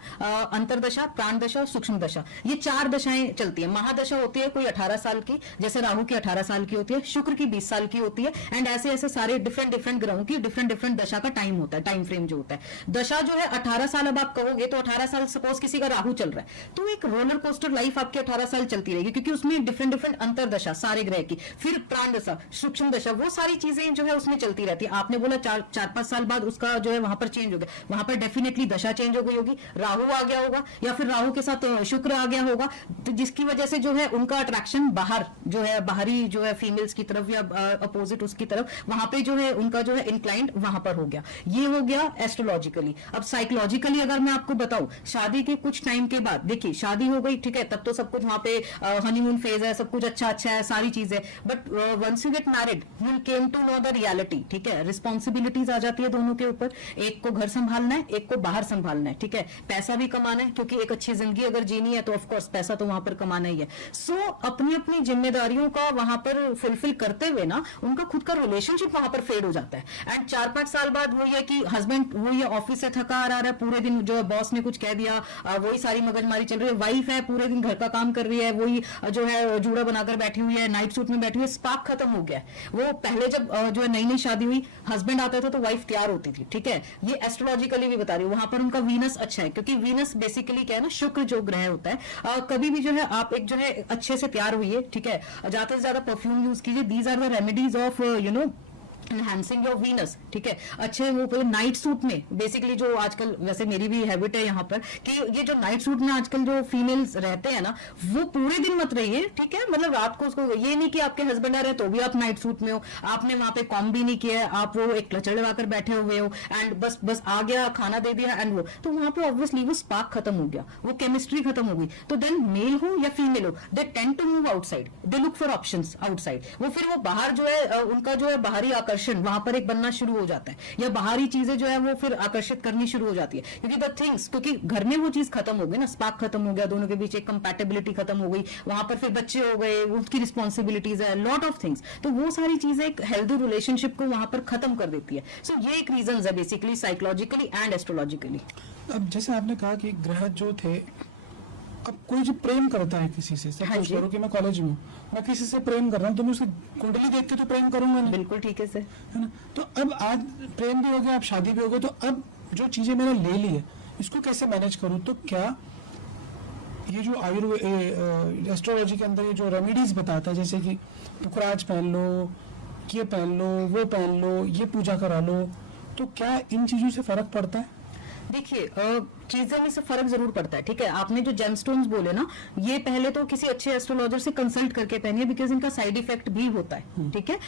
अंतरदशा, प्राण दशा, सूक्ष्म दशा, ये 4 दशाएं चलती है। महादशा होती है कोई 18 साल की, जैसे राहु की 18 साल की होती है, शुक्र की 20 साल की होती है, एंड ऐसे ऐसे सारे डिफरेंट ग्रहों की डिफरेंट दशा का टाइम होता है, टाइम फ्रेम जो होता है। दशा जो है 18 साल, अब आप कहोगे तो 18 साल सपोज किसी का राहु चल रहा है, तो एक रोलर कोस्टर लाइफ आपकी 18 साल चलती रहेगी, क्योंकि उसमें डिफरेंट अंतरदशा सारे ग्रह की, फिर प्राण दशा, सूक्ष्म दशा, वो सारी चीजें जो है उसमें चलती रहती है। आपने बोला 4-5 साल बाद उसका जो है वहां पर चेंज हो गया, वहां पर डेफिनेटली दशा चेंज हो गई होगी, राहु आ गया होगा या फिर राहु के साथ शुक्र आ गया होगा, तो जिसकी वजह से जो है उनका अट्रैक्शन बाहर जो है, बाहरी जो है फीमेल्स की तरफ या अपोजिट उसकी तरफ, वहां पे जो है उनका जो है इंक्लाइंड वहां पर हो गया। ये हो गया एस्ट्रोलॉजिकली। अब साइकोलॉजिकली अगर मैं आपको बताऊं, शादी के कुछ टाइम के बाद, देखिए शादी हो गई, ठीक है, तब तो सब कुछ वहां पे हनीमून फेज है, सब कुछ अच्छा है, सारी चीजें, but once you get married you came to know the reality, ठीक है। रिस्पॉन्सिबिलिटीज आ जाती है दोनों के ऊपर, एक को घर संभालना है, एक को बाहर संभालना है, ठीक है। पैसा भी कमाना है, क्योंकि एक अच्छी जिंदगी अगर जीनी है तो ऑफकोर्स पैसा तो वहां पर कमाना ही है। सो अपनी अपनी जिम्मेदारियों का वहां पर फुलफिल करते हुए ना उनका खुद का रिलेशनशिप वहां पर फेड हो जाता है। एंड 4-5 साल बाद वो ये कि हस्बैंड वो ये ऑफिस से थका आ रहा है, पूरे दिन जो बॉस ने कुछ कह दिया, वही सारी मगजमारी चल रही है, वाइफ है पूरे दिन घर का काम कर रही है, वही जो है जूड़ा बनाकर बैठी हुई है, नाइट सूट में बैठी हुई है, स्पार्क खत्म हो गया है। वो पहले जब जो है नई शादी हुई, हस्बैंड आता था तो वाइफ तैयार होती थी, ठीक है। ये एस्ट्रोलॉजिकली भी बता रही हूँ, वहां पर उनका वीनस अच्छा है, क्योंकि वीनस बेसिकली क्या है ना, शुक्र जो ग्रह होता है, कभी भी जो है आप एक जो है अच्छे से तैयार हुई है, ठीक है, ज्यादा से ज्यादा परफ्यूम यूज कीजिए। These are the remedies of enhancing your Venus, ठीक है। अच्छे वो नाइट सूट में बेसिकली जो आजकल, वैसे मेरी भी हैबिट है यहाँ पर कि ये जो नाइट सूट में आजकल जो फीमेल्स रहते हैं ना, वो पूरे दिन मत रहिए, ठीक है। मतलब रात को उसको ये नहीं कि आपके हस्बैंड आ रहे तो भी आप नाइट सूट में हो, आपने वहां पे कॉम भी नहीं किया है, आप वो एक क्लचर लगाकर बैठे हुए हो, एंड बस आ गया, खाना दे दिया, एंड वो तो वहां पे ऑब्वियसली वो स्पार्क खत्म हो गया, वो केमिस्ट्री खत्म हो गई। तो देन मेल हो या फीमेल हो, they tend to move outside, they look for options outside. वो फिर वो बाहर जो है उनका जो है बाहरी आकर्षण वहां पर एक बनना शुरू हो जाता है, या बाहरी चीजें जो है वो फिर आकर्षित करनी शुरू हो जाती है, क्योंकि द थिंग्स, क्योंकि घर में वो चीज खत्म हो गई ना, स्पार्क खत्म हो गया, दोनों के बीच एक कंपैटिबिलिटी खत्म हो गई, वहां पर फिर बच्चे हो गए, उसकी रिस्पॉन्सिबिलिटीज है, लॉट ऑफ थिंग्स, तो वो सारी चीजें एक हेल्दी रिलेशनशिप को वहां पर खत्म कर देती है। सो ये एक रीजन है बेसिकली साइकोलॉजिकली एंड एस्ट्रोलॉजिकली। अब जैसे आपने कहा कि ग्रह जो थे, अब कोई जो प्रेम करता है किसी से, हाँ सपोज जी। करो कि मैं कॉलेज में हूँ, मैं किसी से प्रेम कर रहा हूँ, तो मैं उसकी कुंडली देख के तो प्रेम करूंगा नहीं, बिल्कुल ठीक है सर। है ना। तो अब आज प्रेम भी हो गया, अब शादी भी हो गई, तो अब जो चीजें मैंने ले ली है इसको कैसे मैनेज करूँ? तो क्या ये जो आयुर्वेद एस्ट्रोलॉजी के अंदर ये जो रेमेडीज बताता है, जैसे कि पुखराज पहन लो, ये पहन लो, वो पहन लो, ये पूजा करा लो, तो क्या इन चीजों से फर्क पड़ता है? देखिए चीजें में से फर्क जरूर पड़ता है, ठीक है। आपने जो जेमस्टोन्स बोले ना, ये पहले तो किसी अच्छे एस्ट्रोलॉजर से कंसल्ट करके पहनिए, बिकॉज इनका साइड इफेक्ट भी होता है, ठीक है।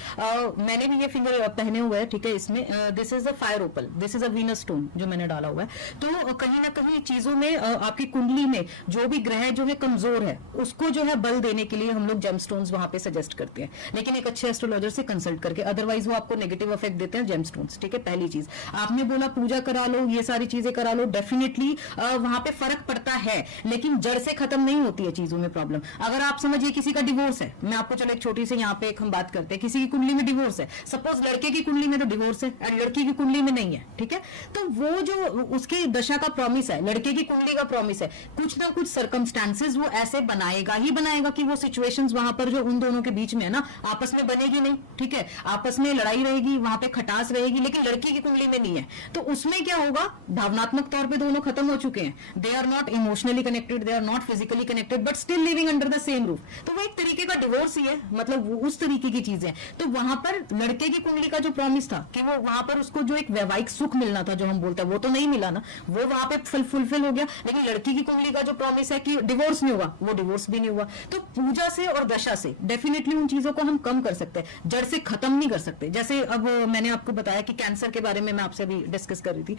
मैंने भी ये फिंगर पहने हुए हैं, ठीक है। इसमें this is a fire opal, this is a Venus stone जो मैंने डाला हुआ है। तो कहीं ना कहीं चीजों में आपकी कुंडली में जो भी ग्रह जो है कमजोर है, उसको जो है बल देने के लिए हम लोग जेमस्टोन्स वहां पे सजेस्ट करते हैं, लेकिन एक अच्छे एस्ट्रोलॉजर से कंसल्ट करके, अदरवाइज वो आपको नेगेटिव इफेक्ट देते हैं जेमस्टोन्स, ठीक है। पहली चीज आपने बोला पूजा करा लो, ये सारी चीजें करा लो, डेफिनेटली वहां पे फर्क पड़ता है, लेकिन जड़ से खत्म नहीं होती है चीजों में प्रॉब्लम। अगर आप समझिए किसी का डिवोर्स है, मैं आपको चलो एक छोटी सी यहाँ पे हम बात करते हैं, किसी की कुंडली में डिवोर्स है, सपोज लड़के की कुंडली में तो डिवोर्स है और लड़की की कुंडली में नहीं है, ठीक है। तो वो जो उसकी दशा का प्रॉमिस है, लड़के की कुंडली का प्रॉमिस है, कुछ ना कुछ सर्कमस्टांसेस वो ऐसे बनाएगा ही बनाएगा कि वो सिचुएशंस वहां पर जो उन दोनों के बीच में है ना, आपस में बनेगी नहीं, ठीक है। आपस में लड़ाई रहेगी, वहां पे खटास रहेगी, लेकिन लड़की की कुंडली में नहीं है। तो उसमें क्या होगा, भावनात्मक तौर पे दोनों खत्म हो चुके हैं, they are not emotionally connected, they are not physically connected, but still living under the same roof. तो वो एक तरीके का डिवोर्स ही है, मतलब उस तरीके की चीजें। तो वहां पर लड़के की कुंडली का जो प्रॉमिस था कि वो वहां पर उसको जो एक वैवाहिक सुख मिलना था, जो हम बोलते हैं, वो तो नहीं मिला ना, वो वहां पे फुलफिल हो गया। लेकिन लड़की की कुंडली का जो प्रॉमिस है कि डिवोर्स नहीं हुआ, वो डिवोर्स भी नहीं हुआ। तो पूजा से और दशा से डेफिनेटली उन चीजों को हम कम कर सकते हैं, जड़ से खत्म नहीं कर सकते। जैसे अब मैंने आपको बताया कि कैंसर के बारे में मैं आपसे अभी डिस्कस कर रही थी।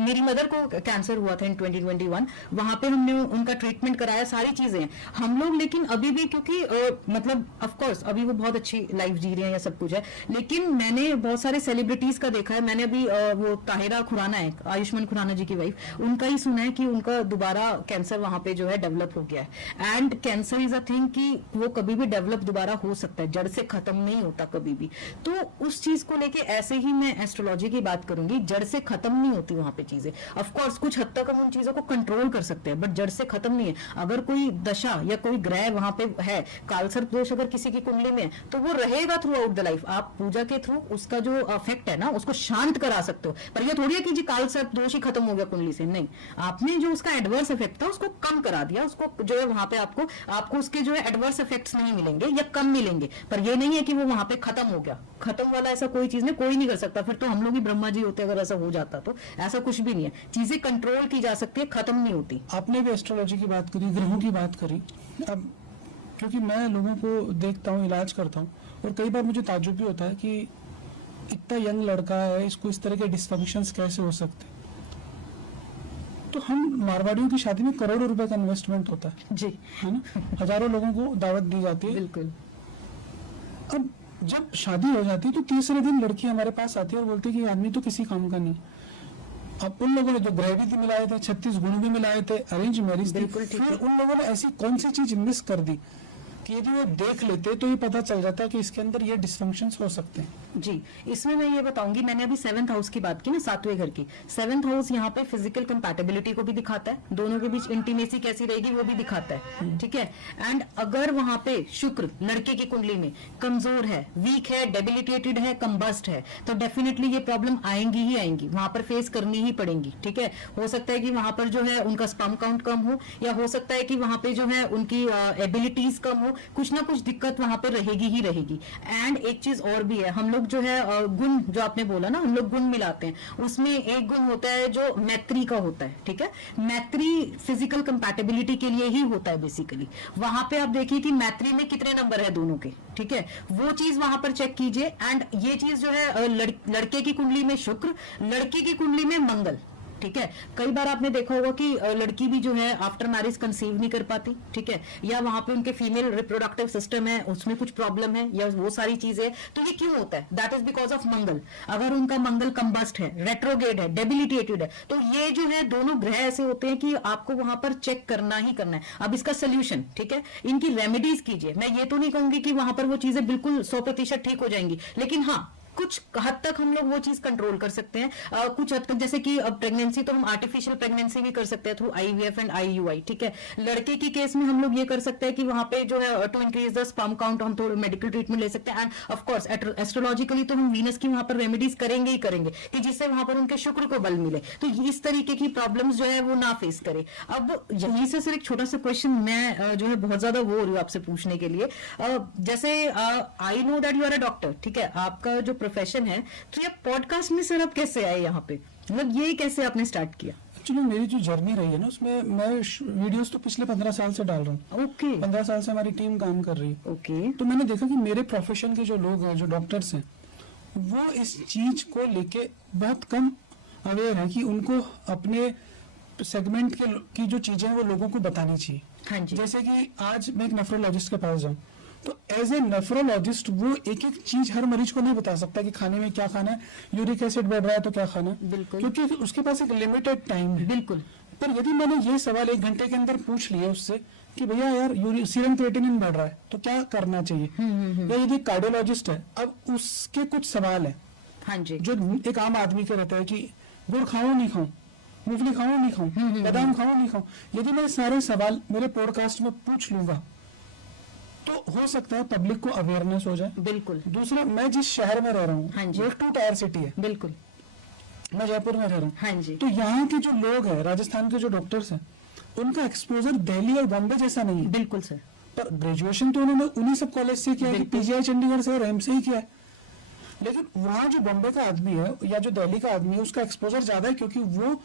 मेरी मदर को कैंसर हुआ था इन 2021, वहां पे हमने उनका ट्रीटमेंट कराया, सारी चीजें हैं हम लोग। लेकिन अभी भी क्योंकि मतलब ऑफ कोर्स अभी वो बहुत अच्छी लाइफ जी रहे हैं, या सब कुछ है, लेकिन मैंने बहुत सारे सेलिब्रिटीज का देखा है। मैंने अभी वो ताहिरा खुराना है, आयुष्मान खुराना जी की वाइफ, उनका ही सुना है कि उनका दोबारा कैंसर वहां पे जो है डेवलप हो गया है। And cancer is a thing कि वो कभी भी डेवलप दोबारा हो सकता है, जड़ से खत्म नहीं होता कभी भी। तो उस चीज को लेके ऐसे ही मैं एस्ट्रोलॉजी की बात करूंगी, जड़ से खत्म नहीं होती वहां पे चीजें। ऑफ कोर्स कुछ हद तक हम उन चीजों को कंट्रोल कर सकते हैं, बट जड़ से खत्म नहीं है। अगर कोई दशा या कोई ग्रह वहां पे है, कालसर्प दोष अगर किसी की कुंडली में है, तो वो रहेगा थ्रू आउट द लाइफ। आप पूजा के थ्रू उसका जो इफेक्ट है ना, उसको शांत करा सकते हो। पर ये थोड़ी है कि जी कालसर्प दोष ही खत्म हो गया कुंडली से, नहीं। आपने जो उसका एडवर्स इफेक्ट था उसको कम करा दिया, उसको जो है वहां पे आपको उसके जो है एडवर्स इफेक्ट्स नहीं मिलेंगे या कम मिलेंगे, पर ये नहीं है कि वो वहां पे खत्म हो गया। खत्म वाला ऐसा कोई चीज नहीं, कोई नहीं कर सकता, फिर तो हम लोग ही ब्रह्मा जी होते अगर ऐसा हो जाता। तो ऐसा कुछ भी नहीं है, चीजें कंट्रोल की जा सकती है, खत्म नहीं होती। आपने भी एस्ट्रोलॉजी की बात करी, ग्रहों की बात करी। अब क्योंकि मैं लोगों को देखता हूँ, इलाज करता हूँ, और कई बार मुझे ताज्जुब भी होता है कि इतना यंग लड़का है, इसको इस तरह के डिस्फंक्शंस कैसे हो सकते हैं। तो हम मारवाड़ियों की शादी में करोड़ों रुपए का इन्वेस्टमेंट होता है जी, है ना, हजारों लोगों को दावत दी जाती है। बिल्कुल। अब जब शादी हो जाती है तो तीसरे दिन लड़की हमारे पास आती है और बोलती है कि ये आदमी तो किसी काम का नहीं। अब उन लोगों ने जो ग्रह भी मिलाए थे, 36 गुण भी मिलाए थे, अरेंज मैरिज थी, बिल्कुल ठीक फिर है। उन लोगों ने ऐसी कौन सी चीज मिस कर दी कि यदि वो देख लेते तो ये पता चल जाता कि इसके अंदर ये डिस्फंक्शंस हो सकते हैं। जी, इसमें मैं ये बताऊंगी, मैंने अभी 7th हाउस की बात की ना, 7वें घर की। 7th हाउस यहाँ पे फिजिकल कंपैटिबिलिटी को भी दिखाता है, दोनों के बीच इंटीमेसी कैसी रहेगी वो भी दिखाता है, ठीक है। एंड अगर वहां पे शुक्र लड़के की कुंडली में कमजोर है, वीक है, डेबिलिटेटेड है, कंबस्ट है, तो डेफिनेटली ये प्रॉब्लम आएंगी ही आएंगी, वहां पर फेस करनी ही पड़ेंगी, ठीक है। हो सकता है कि वहां पर जो है उनका स्पर्म काउंट कम हो, या हो सकता है कि वहां पे जो है उनकी एबिलिटीज कम हो, कुछ ना कुछ दिक्कत वहां पे रहेगी ही रहेगी। एंड एक चीज और भी है, हम लोग जो है गुण जो आपने बोला ना, हम लोग गुण मिलाते हैं, उसमें एक गुण होता है जो मैत्री का होता है, ठीक है। मैत्री फिजिकल कंपैटिबिलिटी के लिए ही होता है बेसिकली। वहां पे आप देखिए कि मैत्री में कितने नंबर है दोनों के, ठीक है, वो चीज वहां पर चेक कीजिए। एंड ये चीज जो है लड़के की कुंडली में शुक्र, लड़की की कुंडली में मंगल, ठीक है। कई बार आपने देखा होगा कि लड़की भी जो है आफ्टर मैरिज कंसीव नहीं कर पाती, ठीक है, या वहां पे उनके फीमेल रिप्रोडक्टिव सिस्टम है उसमें कुछ प्रॉब्लम है, या वो सारी चीजें। तो ये क्यों होता है? दैट इज बिकॉज ऑफ मंगल। अगर उनका मंगल कंबस्ट है, रेट्रोगेड है, डेबिलिटेटेड है, तो ये जो है दोनों ग्रह ऐसे होते हैं कि आपको वहां पर चेक करना ही करना है। अब इसका सोल्यूशन, ठीक है, इनकी रेमेडीज कीजिए। मैं ये तो नहीं कहूंगी कि वहां पर वो चीजें बिल्कुल 100% ठीक हो जाएंगी, लेकिन हाँ कुछ हद तक हम लोग वो चीज कंट्रोल कर सकते हैं। कुछ हद तक, जैसे कि अब प्रेगनेंसी तो हम आर्टिफिशियल प्रेगनेंसी भी कर सकते हैं थ्रू IVF एंड IUI, ठीक है। लड़के की केस में हम लोग ये कर सकते हैं कि वहां पे जो है to increase the sperm count हम थोड़ा मेडिकल ट्रीटमेंट ले सकते हैं। एंड ऑफ कोर्स एस्ट्रोलॉजिकली तो हम वीनस की वहां पर रेमेडीज करेंगे ही करेंगे कि जिससे वहां पर उनके शुक्र को बल मिले, तो इस तरीके की प्रॉब्लम्स जो है वो ना फेस करे। अब यहीं से सिर्फ एक छोटा सा क्वेश्चन मैं जो है बहुत ज्यादा वो हो रही हूँ आपसे पूछने के लिए। जैसे I know that you are a doctor, ठीक है, आपका जो प्रोफेशन है, तो ये पॉडकास्ट में सर आप कैसे आए यहाँ पे, मतलब ये कैसे आपने स्टार्ट किया? एक्चुअली मेरी जो जर्नी रही है ना, उसमें मैं वीडियोस तो पिछले 15 साल से डाल रहा हूँ। ओके 15 साल से हमारी टीम काम कर रही है। ओके तो मैंने देखा कि मेरे प्रोफेशन के जो लोग हैं, जो डॉक्टर्स हैं, वो इस चीज को लेके बहुत कम अवेयर है कि उनको अपने सेगमेंट की जो चीजें हैं वो लोगों को बतानी चाहिए। हाँ जी जैसे कि आज मैं एक नेफ्रोलॉजिस्ट के पास जाऊँ, तो एज ए नेफ्रोलॉजिस्ट वो एक एक चीज हर मरीज को नहीं बता सकता कि खाने में क्या खाना है, यूरिक एसिड बढ़ रहा है तो क्या खाना है, बिल्कुल। क्योंकि उसके पास एक लिमिटेड टाइम है। बिल्कुल पर यदि मैंने ये सवाल 1 घंटे के अंदर पूछ लिया उससे कि भैया यार सीरम क्रिएटिनिन बढ़ रहा है तो क्या करना चाहिए, या यदि कार्डियोलॉजिस्ट है, अब उसके कुछ सवाल है हाँ जी जो एक आम आदमी के रहता है कि गुड़ खाऊं नहीं खाऊं, मूंगफली खाऊं नहीं खाऊं, बादाम खाऊं नहीं खाऊं। यदि मैं सारे सवाल मेरे पॉडकास्ट में पूछ लूंगा तो हो सकता है पब्लिक को अवेयरनेस हो जाए। बिल्कुल दूसरा, मैं जिस शहर में रह रहा हाँ हूँ जी। वो 2 टायर सिटी है, बिल्कुल मैं जयपुर में रह रहा हूँ। हाँ जी तो यहाँ के जो लोग हैं, राजस्थान के जो डॉक्टर्स हैं, उनका एक्सपोजर दिल्ली और बॉम्बे जैसा नहीं है। बिल्कुल सर पर ग्रेजुएशन तो उन्होंने उन्हीं सब कॉलेज से किया है, बिल्कुल। पीजीआई चंडीगढ़ से और एम्स से ही किया है। लेकिन वहाँ जो बॉम्बे का आदमी है या जो दिल्ली का आदमी है, उसका एक्सपोजर ज्यादा है क्योंकि वो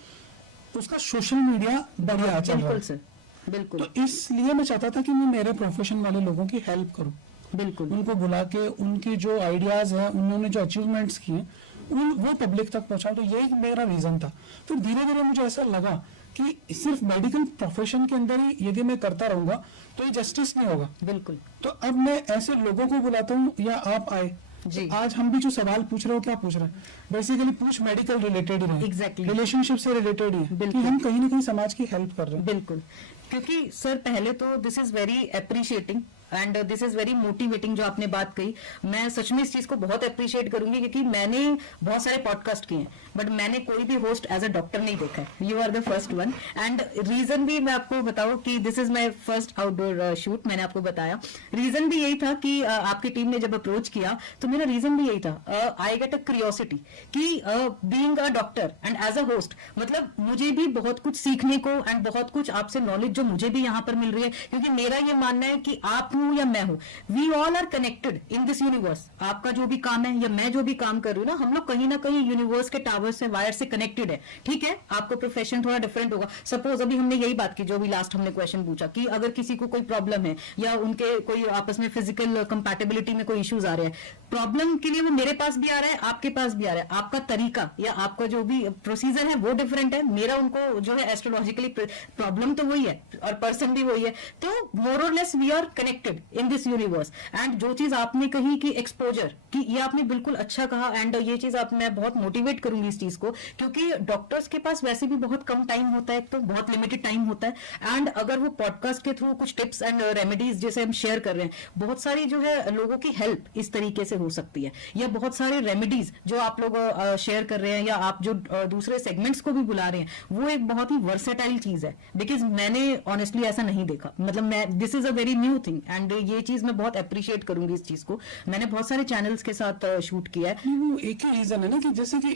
उसका सोशल मीडिया बढ़िया चल रहा बिल्कुल है। सर बिल्कुल तो इसलिए मैं चाहता था कि मैं मेरे प्रोफेशन वाले लोगों की हेल्प करूं, बिल्कुल उनको बुला के उनकी जो आइडियाज हैं, उन्होंने जो अचीवमेंट्स किए वो पब्लिक तक पहुंचाऊं। तो ये मेरा रीजन था। फिर धीरे धीरे मुझे ऐसा लगा कि सिर्फ मेडिकल प्रोफेशन के अंदर ही यदि मैं करता रहूंगा तो ये जस्टिस नहीं होगा। बिल्कुल तो अब मैं ऐसे लोगों को बुलाता हूँ, या आप आए जी। तो आज हम भी जो सवाल पूछ रहे हो, क्या पूछ रहे हैं, बेसिकली पूछ मेडिकल रिलेटेड ही है, Exactly. रिलेशनशिप से रिलेटेड ही है, कि बिल्कुल। हम कहीं ना कहीं समाज की हेल्प कर रहे हैं। बिल्कुल क्योंकि सर पहले तो this is very appreciating and this is very motivating जो आपने बात कही। मैं सच में इस चीज को बहुत अप्रिशिएट करूंगी क्योंकि मैंने बहुत सारे पॉडकास्ट किए हैं बट मैंने कोई भी होस्ट एज अ डॉक्टर नहीं देखा है। You are the first one and reason भी मैं आपको बताऊं कि this is my first outdoor shoot. मैंने आपको बताया रीजन भी यही था कि आपकी टीम ने जब अप्रोच किया तो मेरा रीजन भी यही था, आई गेट अ क्यूरियोसिटी कि being a doctor and as a host, मतलब मुझे भी बहुत कुछ सीखने को एंड बहुत कुछ आपसे नॉलेज जो मुझे भी यहाँ पर मिल रही है। क्योंकि मेरा ये मानना है कि आप हूं या मैं हूं, we all are connected in this universe. आपका जो भी काम है या मैं जो भी काम कर रही हूँ ना, हम लोग कहीं ना कहीं यूनिवर्स के टावर से, वायर से कनेक्टेड है। ठीक है, आपको प्रोफेशन थोड़ा डिफरेंट होगा। सपोज अभी हमने यही बात की, जो भी लास्ट हमने क्वेश्चन पूछा कि अगर किसी को कोई प्रॉब्लम है या उनके कोई आपस में फिजिकल कंपैटिबिलिटी में कोई इश्यूज आ रहे हैं, प्रॉब्लम के लिए वो मेरे पास भी आ रहा है, आपके पास भी आ रहा है, आपका तरीका या आपका जो भी प्रोसीजर है वो डिफरेंट है, मेरा उनको जो है एस्ट्रोलॉजिकली प्रॉब्लम तो वही है और पर्सन भी वही है। तो मोर और less we are connected in this universe. And जो चीज आपने कही कि एक्सपोजर, कि ये आपने बिल्कुल अच्छा कहा एंड ये चीज आप मैं बहुत मोटिवेट करूंगी इस चीज को, क्योंकि डॉक्टर्स के पास वैसे भी बहुत कम टाइम होता है, तो बहुत लिमिटेड टाइम होता है। एंड अगर वो पॉडकास्ट के थ्रू कुछ टिप्स एंड रेमेडीज जैसे हम शेयर कर रहे हैं, बहुत सारी जो है लोगों की हेल्प इस तरीके से हो सकती है, या बहुत सारे रेमेडीज जो आप लोग शेयर कर रहे हैं या आप जो दूसरे सेगमेंट्स को भी बुला रहे हैं, वो एक बहुत ही वर्सेटाइल चीज है। बिकॉज मैंने ऑनेस्टली ऐसा नहीं देखा, मतलब मैं this is a very new thing and ये चीज मैं बहुत अप्रिशिएट करूंगी इस चीज को। मैंने बहुत सारे चैनल्स के साथ शूट किया है। वो एक ही रीजन है ना कि जैसे कि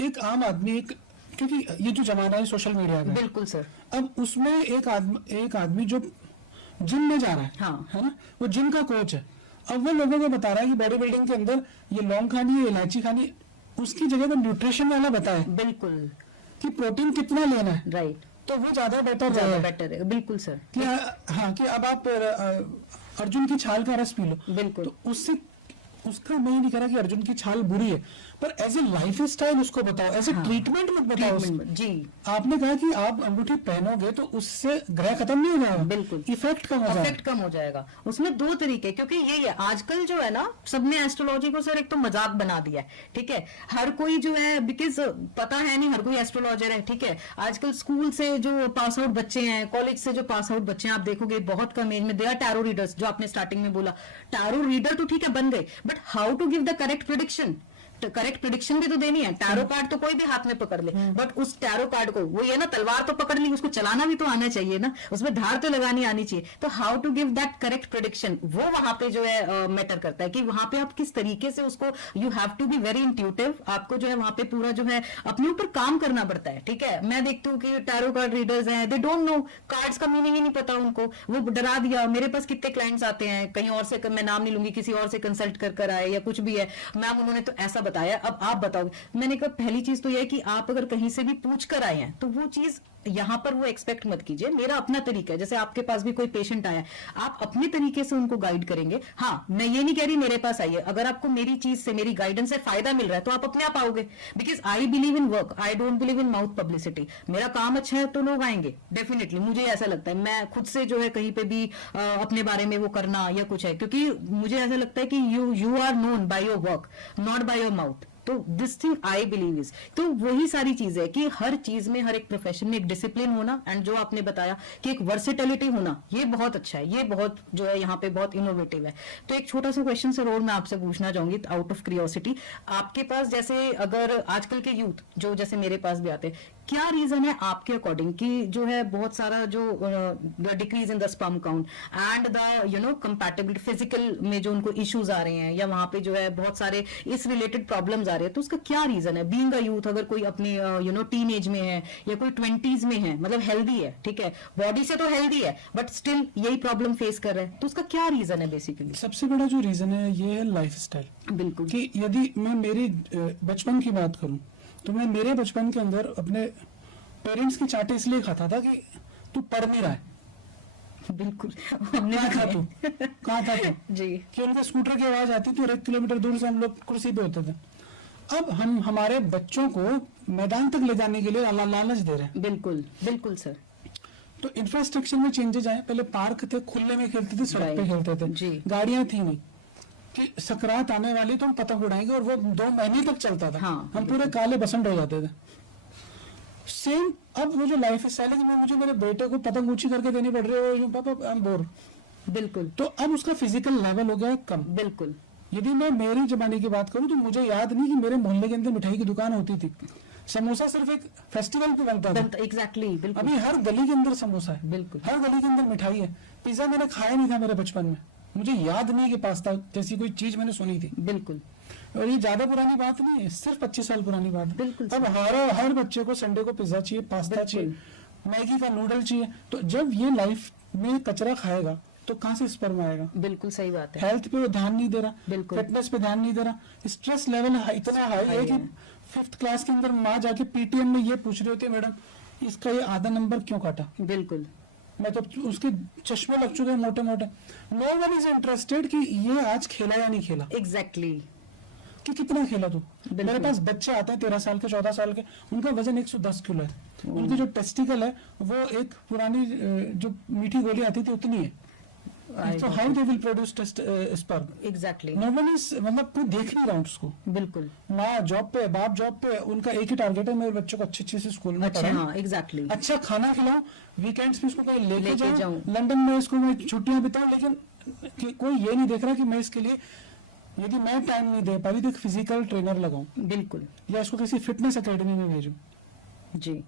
एक आम आदमी, एक क्योंकि ये जो जमाना है सोशल मीडिया का, बिल्कुल सर। अब उसमें एक आदमी जो जिम में जा रहा है, हाँ। है ना, वो जिम का कोच है, अब वो लोगों को बता रहा है कि बॉडी बिल्डिंग के अंदर ये लौंग खानी है, इलायची खानी है, उसकी जगह पर न्यूट्रिशन वाला बताए बिल्कुल कि प्रोटीन कितना लेना है, राइट, तो वो ज्यादा बेटर ज्यादा है बेटर है। बिल्कुल सर, कि हाँ कि अब आप अर्जुन की छाल का रस पी लो, बिल्कुल। तो उससे उसका मैं ये नहीं कह रहा कि अर्जुन की छाल बुरी है, पर एज ए लाइफ स्टाइल उसको बताओ, एज ए ट्रीटमेंट मत बताओ उसको। ट्रीटमेंट जी, आपने कहा कि आप अंगूठी पहनोगे तो उससे ग्रह खत्म नहीं हो जाएगा, बिल्कुल। इफेक्ट कम हो जाएगा। इफेक्ट कम हो जाएगा। उसमें दो तरीके, क्योंकि यही है आजकल जो है ना, सबने एस्ट्रोलॉजी को सर एक तो मजाक बना दिया है। ठीक है, हर कोई जो है, बिकॉज पता है नहीं हर कोई एस्ट्रोलॉजर है। ठीक है, आजकल स्कूल से जो पास आउट बच्चे हैं, कॉलेज से जो पास आउट बच्चे हैं, आप देखोगे बहुत कम एज में दे आर टैरो रीडर्स। जो आपने स्टार्टिंग में बोला, टैरो रीडर तो ठीक है बन गए, but how to give the correct prediction, correct prediction भी तो देनी है। टैरो कार्ड तो कोई भी हाथ में पकड़ ले, बट उस टैरो कार्ड को, वो ये ना तलवार तो पकड़ ली, उसको चलाना भी तो आना चाहिए ना, उसमें धार तो लगानी आनी चाहिए। तो how to give that correct prediction, वो वहां पे जो है मैटर करता है कि वहां पे आप किस तरीके से उसको, you have to be very intuitive. आपको जो है वहां पे पूरा जो है अपने ऊपर काम करना पड़ता है। ठीक है, मैं देखती हूँ कि टैरो कार्ड रीडर्स हैं, दे डोंट नो, कार्ड्स का मीनिंग ही नहीं पता उनको, वो डरा दिया। मेरे पास कितने क्लाइंट्स आते हैं कहीं और से, मैं नाम नहीं लूंगी, किसी और से कंसल्ट कर आए या कुछ भी है, मैम उन्होंने तो ऐसा बताया, अब आप बताओगे। मैंने कहा पहली चीज तो यह है कि आप अगर कहीं से भी पूछ कर आए हैं तो वो चीज यहाँ पर वो एक्सपेक्ट मत कीजिए। मेरा अपना तरीका है, जैसे आपके पास भी कोई पेशेंट आया है, आप अपने तरीके से उनको गाइड करेंगे। हाँ, मैं ये नहीं कह रही मेरे पास आइए, अगर आपको मेरी चीज से, मेरी गाइडेंस से फायदा मिल रहा है तो आप अपने आप आओगे। Because I believe in work, I don't believe in mouth publicity. मेरा काम अच्छा है तो लोग आएंगे डेफिनेटली, मुझे ऐसा लगता है। मैं खुद से जो है कहीं पे भी अपने बारे में वो करना या कुछ है, क्योंकि मुझे ऐसा लगता है कि you are known by your work, not by your mouth. तो this thing I believe is, तो वही सारी चीज है कि हर चीज में, हर एक प्रोफेशन में एक डिसिप्लिन होना, एंड जो आपने बताया कि एक वर्सेटिलिटी होना, ये बहुत अच्छा है, ये बहुत जो है यहाँ पे बहुत इनोवेटिव है। तो एक छोटा सा क्वेश्चन सर और मैं आपसे पूछना चाहूंगी आउट ऑफ क्यूरियोसिटी, आपके पास जैसे अगर आजकल के यूथ जो जैसे मेरे पास भी आते हैं, क्या रीजन है आपके अकॉर्डिंग कि जो है बहुत सारा जो decrease in the sperm count and the compatibility physical में जो उनको इश्यूज आ रहे हैं, या वहां पे जो है बहुत सारे इस रिलेटेड प्रॉब्लम्स आ रहे हैं, तो उसका क्या रीजन है? बीइंग अ यूथ, अगर कोई अपने टीन एज में है या कोई 20s में है, मतलब हेल्दी है, ठीक है, बॉडी से तो हेल्दी है बट स्टिल यही प्रॉब्लम फेस कर रहे हैं, तो उसका क्या रीजन है बेसिकली? सबसे बड़ा जो रीजन है ये है लाइफस्टाइल। बिल्कुल, कि यदि मैं मेरी बचपन की बात करूं तो मैं मेरे बचपन के अंदर अपने पेरेंट्स की चाटे इसलिए खाता था कि तू पढ़ नहीं रहा है। बिल्कुल, हमने कहाँ भी था खाया। तू, कहाँ था तू? जी, कि उनके स्कूटर की आवाज आती तो 1 किलोमीटर दूर से हम लोग कुर्सी पे होते थे। अब हम हमारे बच्चों को मैदान तक ले जाने के लिए लालच दे रहे हैं। बिल्कुल बिल्कुल सर। तो इंफ्रास्ट्रक्चर में चेंजेस आए, पहले पार्क थे, खुले में खेलते थे, सड़क पे खेलते थे, जी। गाड़ियां थी नहीं, कि सकरात आने वाली तो हम पतंग उड़ाएंगे, और वो 2 महीने तक चलता था। हाँ, हम पूरे काले बसंत हो जाते थे। सेम अब वो जो लाइफ स्टाइल है कि मुझे मेरे बेटे को पतंग ऊंची करके देनी पड़ रही है, पापा आई एम बोर। बिल्कुल, तो अब उसका फिजिकल लेवल हो गया है कम। बिल्कुल, यदि मैं मेरी जमाने की बात करूं तो मुझे याद नहीं कि मेरे मोहल्ले के अंदर मिठाई की दुकान होती थी। समोसा सिर्फ एक फेस्टिवल पे बनता था। एग्जैक्टली, बिल्कुल, अभी हर गली के अंदर समोसा है, बिल्कुल। हर गली के अंदर मिठाई है। पिज्जा मैंने खाया नहीं था मेरे बचपन में, मुझे याद नहीं कि पास्ता जैसी कोई चीज मैंने सुनी थी। बिल्कुल, और ये ज्यादा पुरानी बात नहीं है, सिर्फ 25 साल पुरानी बात है। बिल्कुल। अब हर बच्चे को संडे को पिज्जा चाहिए, पास्ता चाहिए, मैगी का नूडल चाहिए। तो जब ये लाइफ में कचरा खाएगा तो कहाँ से स्पर्म आएगा? बिल्कुल सही बात है। हेल्थ पे वो ध्यान नहीं दे रहा, बिल्कुल। फिटनेस पे ध्यान नहीं दे रहा। स्ट्रेस लेवल इतना हाई है कि 5th क्लास के अंदर माँ जाके पीटीएम में ये पूछ रही होती है, मैडम इसका ये आधा नंबर क्यों काटा? बिल्कुल, मैं तो उसके चश्मे लग चुके हैं मोटे मोटे। नो वन इज इंटरेस्टेड कि ये आज खेला या नहीं खेला, एग्जैक्टली, कि कितना खेला तू। बिल्कुल। मेरे पास बच्चे आते हैं 13 साल के, 14 साल के, उनका वजन 110 किलो है। उनकी जो टेस्टिकल है वो एक पुरानी जो मीठी गोली आती थी उतनी है। तो how they will produce sperm? Exactly, no one is, मतलब कोई देख नहीं रहा उसको। बिल्कुल, माँ जॉब पे, बाप जॉब पे, उनका एक ही टारगेट है, मेरे बच्चों को अच्छे से स्कूल में अच्छा, पढ़ाएं, हाँ, एग्जैक्टली, अच्छा खाना खिलाओ, वीकेंड्स में इसको कहीं लेके लेके जाऊं, जाऊं। लंदन में इसको मैं छुट्टियां बिताऊं। लेकिन कोई ये नहीं देख रहा कि मैं इसके लिए, यदि मैं टाइम नहीं दे पा रही तो एक फिजिकल ट्रेनर लगाऊं, बिल्कुल, या इसको किसी फिटनेस एकेडमी में भेजूं। जी।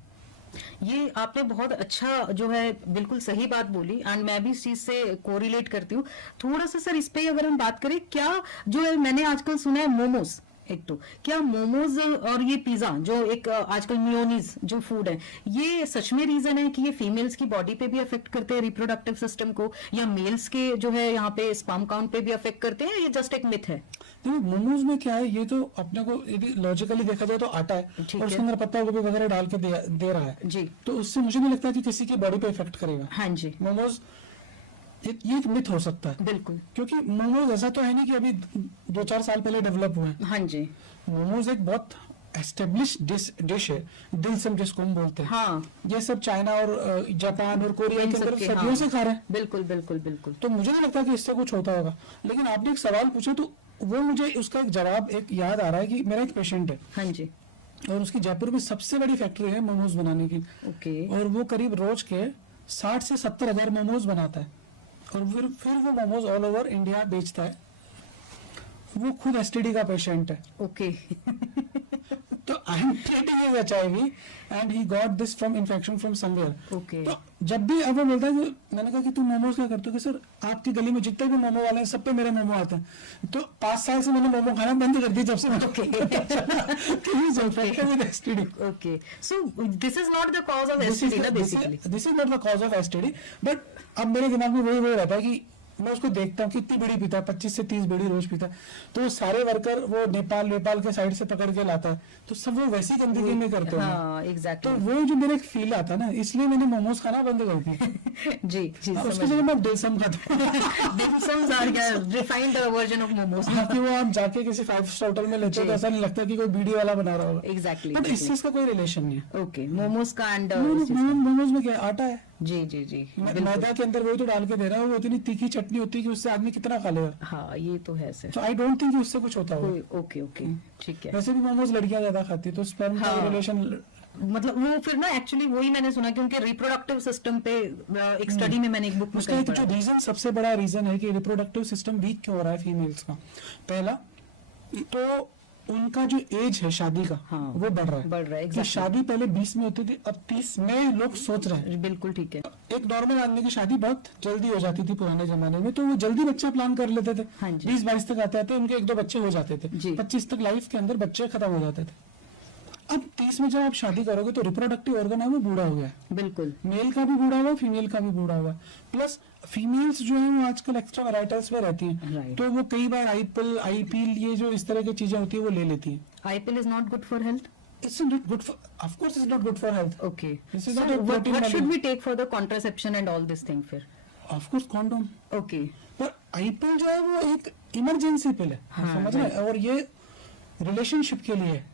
ये आपने बहुत अच्छा जो है बिल्कुल सही बात बोली, एंड मैं भी इस चीज से कोरिलेट करती हूँ। थोड़ा सा सर इस पे अगर हम बात करें, क्या जो है मैंने आजकल सुना है मोमोज, एक तो क्या मोमोज और ये पिज्जा जो एक आजकल मियोनीज जो फूड है, ये सच में रीजन है कि ये फीमेल्स की बॉडी पे भी अफेक्ट करते हैं, रिप्रोडक्टिव सिस्टम को, या मेल्स के जो है यहाँ पे स्पर्म काउंट पे भी अफेक्ट करते हैं? ये जस्ट एक मिथ है? देखो मोमोज में क्या है, ये तो अपने को यदि लॉजिकली देखा जाए तो आटा है ठीक और उसके है। अंदर पत्ता गोभी वगैरह डाल के दे रहा है, जी, तो उससे मुझे नहीं लगता कि किसी की बॉडी पे इफेक्ट करेगा। हाँ जी, मोमोज ये एक मिथ हो सकता है, बिल्कुल, क्योंकि मोमोज ऐसा तो है नहीं कि अभी 2-4 साल पहले डेवलप हुए हैं। हाँ जी, मोमोज एक बहुत एस्टेब्लिश डिश है, दिलसम जिसको हम बोलते हैं। हाँ, ये सब चाइना और जापान और कोरिया इन के अंदर सबके, सदियों हाँ। से खा रहे हैं। बिल्कुल बिल्कुल बिल्कुल, तो मुझे नहीं लगता कि इससे कुछ होता होगा। लेकिन आपने एक सवाल पूछा तो वो मुझे उसका एक जवाब एक याद आ रहा है कि मेरा एक पेशेंट है हाँ जी, और उसकी जयपुर में सबसे बड़ी फैक्ट्री है मोमोज बनाने की, ओके, और वो करीब रोज के 60 से 70 हजार मोमोज बनाता है, और फिर वो मोमोज ऑल ओवर इंडिया बेचता है। वो खुद एसटीडी का पेशेंट है। ओके, तो I am treating his HIV and he got this from infection from somewhere. Okay, तो जब भी अब वो बोलता है कि मैंने कहा कि तू मोमोज क्या करते हो, कि सर आपकी गली में जितने भी मोमो वाले हैं सब पे मेरे मोमो आते हैं। तो 5 साल से मैंने मोमो खाना बंद कर दिया जब से मुझे पता चला कि he is infected with STD. Okay, so this is not the cause of STD ना basically? This is not the cause of STD, but अब मेरे दिमाग में वही रहता है कि मैं उसको देखता हूँ कितनी बीड़ी पीता है, 25 से 30 बीड़ी रोज पीता है, तो वो सारे वर्कर वो नेपाल के साइड से पकड़ के लाता है, तो सब वो वैसी गंदगी में करते हैं। हाँ तो एग्जैक्टली। वो जो मेरा एक फील आता है ना, इसलिए मैंने मोमोज खाना बंद कर दिया। जी जी उसके जगह मैं डिमसम खाता हूँ। Dim sums are refined version of momos. हाँ, कि वो आप जाके किसी 5 स्टार होटल में लेते हो तो ऐसा नहीं लगता कि कोई बीड़ी वाला बना रहा होगा। एग्जैक्टली। बट इस चीज का कोई रिलेशन नहीं है। ओके, मोमोज का एंड मोमोज में क्या है? आटा है, जी जी जी मैदा के अंदर वही तो डाल के दे रहा है, वो इतनी तीखी चटनी होती है कि उससे आदमी कितना खा लेगा। हाँ ये तो है सर। तो आई डोंट थिंक उससे कुछ होता होगा। ओके ओके ठीक है। वैसे भी मोमोज लड़कियां ज्यादा खाती है, तो स्पर्म का हाँ। रिलेशन। मतलब वो फिर ना एक्चुअली वही मैंने सुना कि उनके रिप्रोडक्टिव सिस्टम पे एक स्टडी में मैंने एक बुक में उसका कहीं एक जो पढ़ा। रीजन, सबसे बड़ा रीजन है कि रिप्रोडक्टिव सिस्टम वीक क्यों हो रहा है फीमेल्स का। पहला तो उनका जो एज है शादी का, हाँ, वो बढ़ रहा है। बढ़ रहा है, कि exactly। शादी पहले 20 में होती थी, अब 30 में लोग सोच रहे हैं। बिल्कुल ठीक है। एक नॉर्मल आदमी की शादी बहुत जल्दी हो जाती थी पुराने जमाने में, तो वो जल्दी बच्चा प्लान कर लेते थे। हाँ जी। 20-22 तक आते आते उनके 1-2 बच्चे हो जाते थे। जी। 25 तक लाइफ के अंदर बच्चे खत्म हो जाते थे। अब 30 में जब आप शादी करोगे तो रिप्रोडक्टिव ऑर्गन है वो बूढ़ा हो गया है। बिल्कुल मेल का भी बूढ़ा हुआ, फीमेल का भी बूढ़ा हुआ। प्लस फीमेल्स जो है वो आजकल एक्स्ट्रा वैराइटल्स में रहती हैं, Right। तो वो कई बार आईपीएल ये जो इस तरह की चीजें होती है वो ले लेती हैं। IPL is not good for health. It's not good for, of course it's not good for health. Okay, This is so not a protein what should value। We take for the contraception and all this thing फिर? Of course condom. ओके पर आईपीएल जो है वो एक इमरजेंसी पिल है, हाँ, समझ रहे हैं, और ये रिलेशनशिप के लिए है।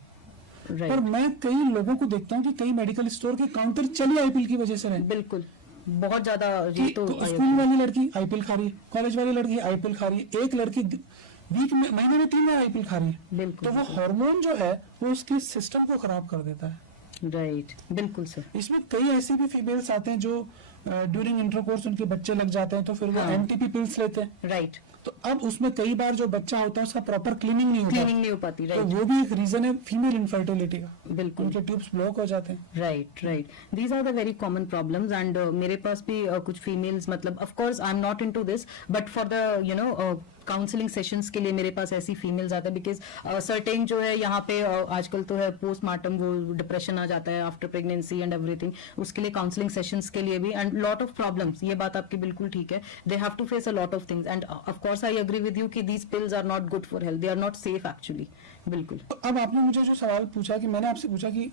पर राइट। मैं कई लोगों को देखता हूँ कि कई मेडिकल स्टोर के काउंटर चली आईपीएल की वजह से रहे। बिल्कुल बहुत ज्यादा कि ये तो स्कूल वाली लड़की आईपीएल खा रही है, कॉलेज वाली लड़की आईपीएल खा रही है, एक लड़की वीक में महीने में 3 बार आईपीएल खा रही है। बिल्कुल तो वो हार्मोन जो है वो उसके सिस्टम को खराब कर देता है। राइट। बिल्कुल सर। इसमें कई ऐसे भी फीमेल्स आते हैं जो ड्यूरिंग इंटरकोर्स उनके बच्चे लग जाते हैं, तो फिर वो हाँ। एमटीपी पिल्स लेते हैं। राइट। तो अब उसमें कई बार जो बच्चा होता है उसका प्रॉपर क्लीनिंग नहीं होता, क्लीनिंग नहीं हो पाती। तो राइट। वो भी एक रीजन है फीमेल इनफर्टिलिटी का। बिल्कुल उनके ट्यूब्स ब्लॉक हो जाते हैं। Right right. These are the very common problems and मेरे पास भी कुछ फीमेल्स, मतलब of course I am not into this, but for the you know counselling sessions के लिए मेरे पास ऐसी फीमेल्स आते हैं, बिकॉज सर्टेन जो है यहाँ पे आजकल तो है पोस्टमार्टम, वो डिप्रेशन आ जाता है आफ्टर प्रेगनेंसी एंड एवरीथिंग, उसके लिए काउंसलिंग सेशंस के लिए भी एंड लॉट ऑफ प्रॉब्लम्स। ये बात आपकी बिल्कुल ठीक है, they have to face a lot of things and of course I agree with you कि these pills are not good for health, they are not safe actually. बिल्कुल। तो अब आपने मुझे जो सवाल पूछा कि मैंने आपसे पूछा कि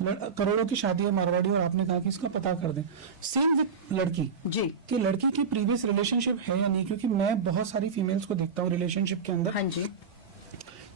करोड़ों की शादी है मारवाड़ी, और आपने कहा कि इसका पता कर दें। सेम विद लड़की, जी कि लड़की की प्रीवियस रिलेशनशिप है या नहीं, क्योंकि मैं बहुत सारी फीमेल्स को देखता हूँ रिलेशनशिप के अंदर हाँ जी।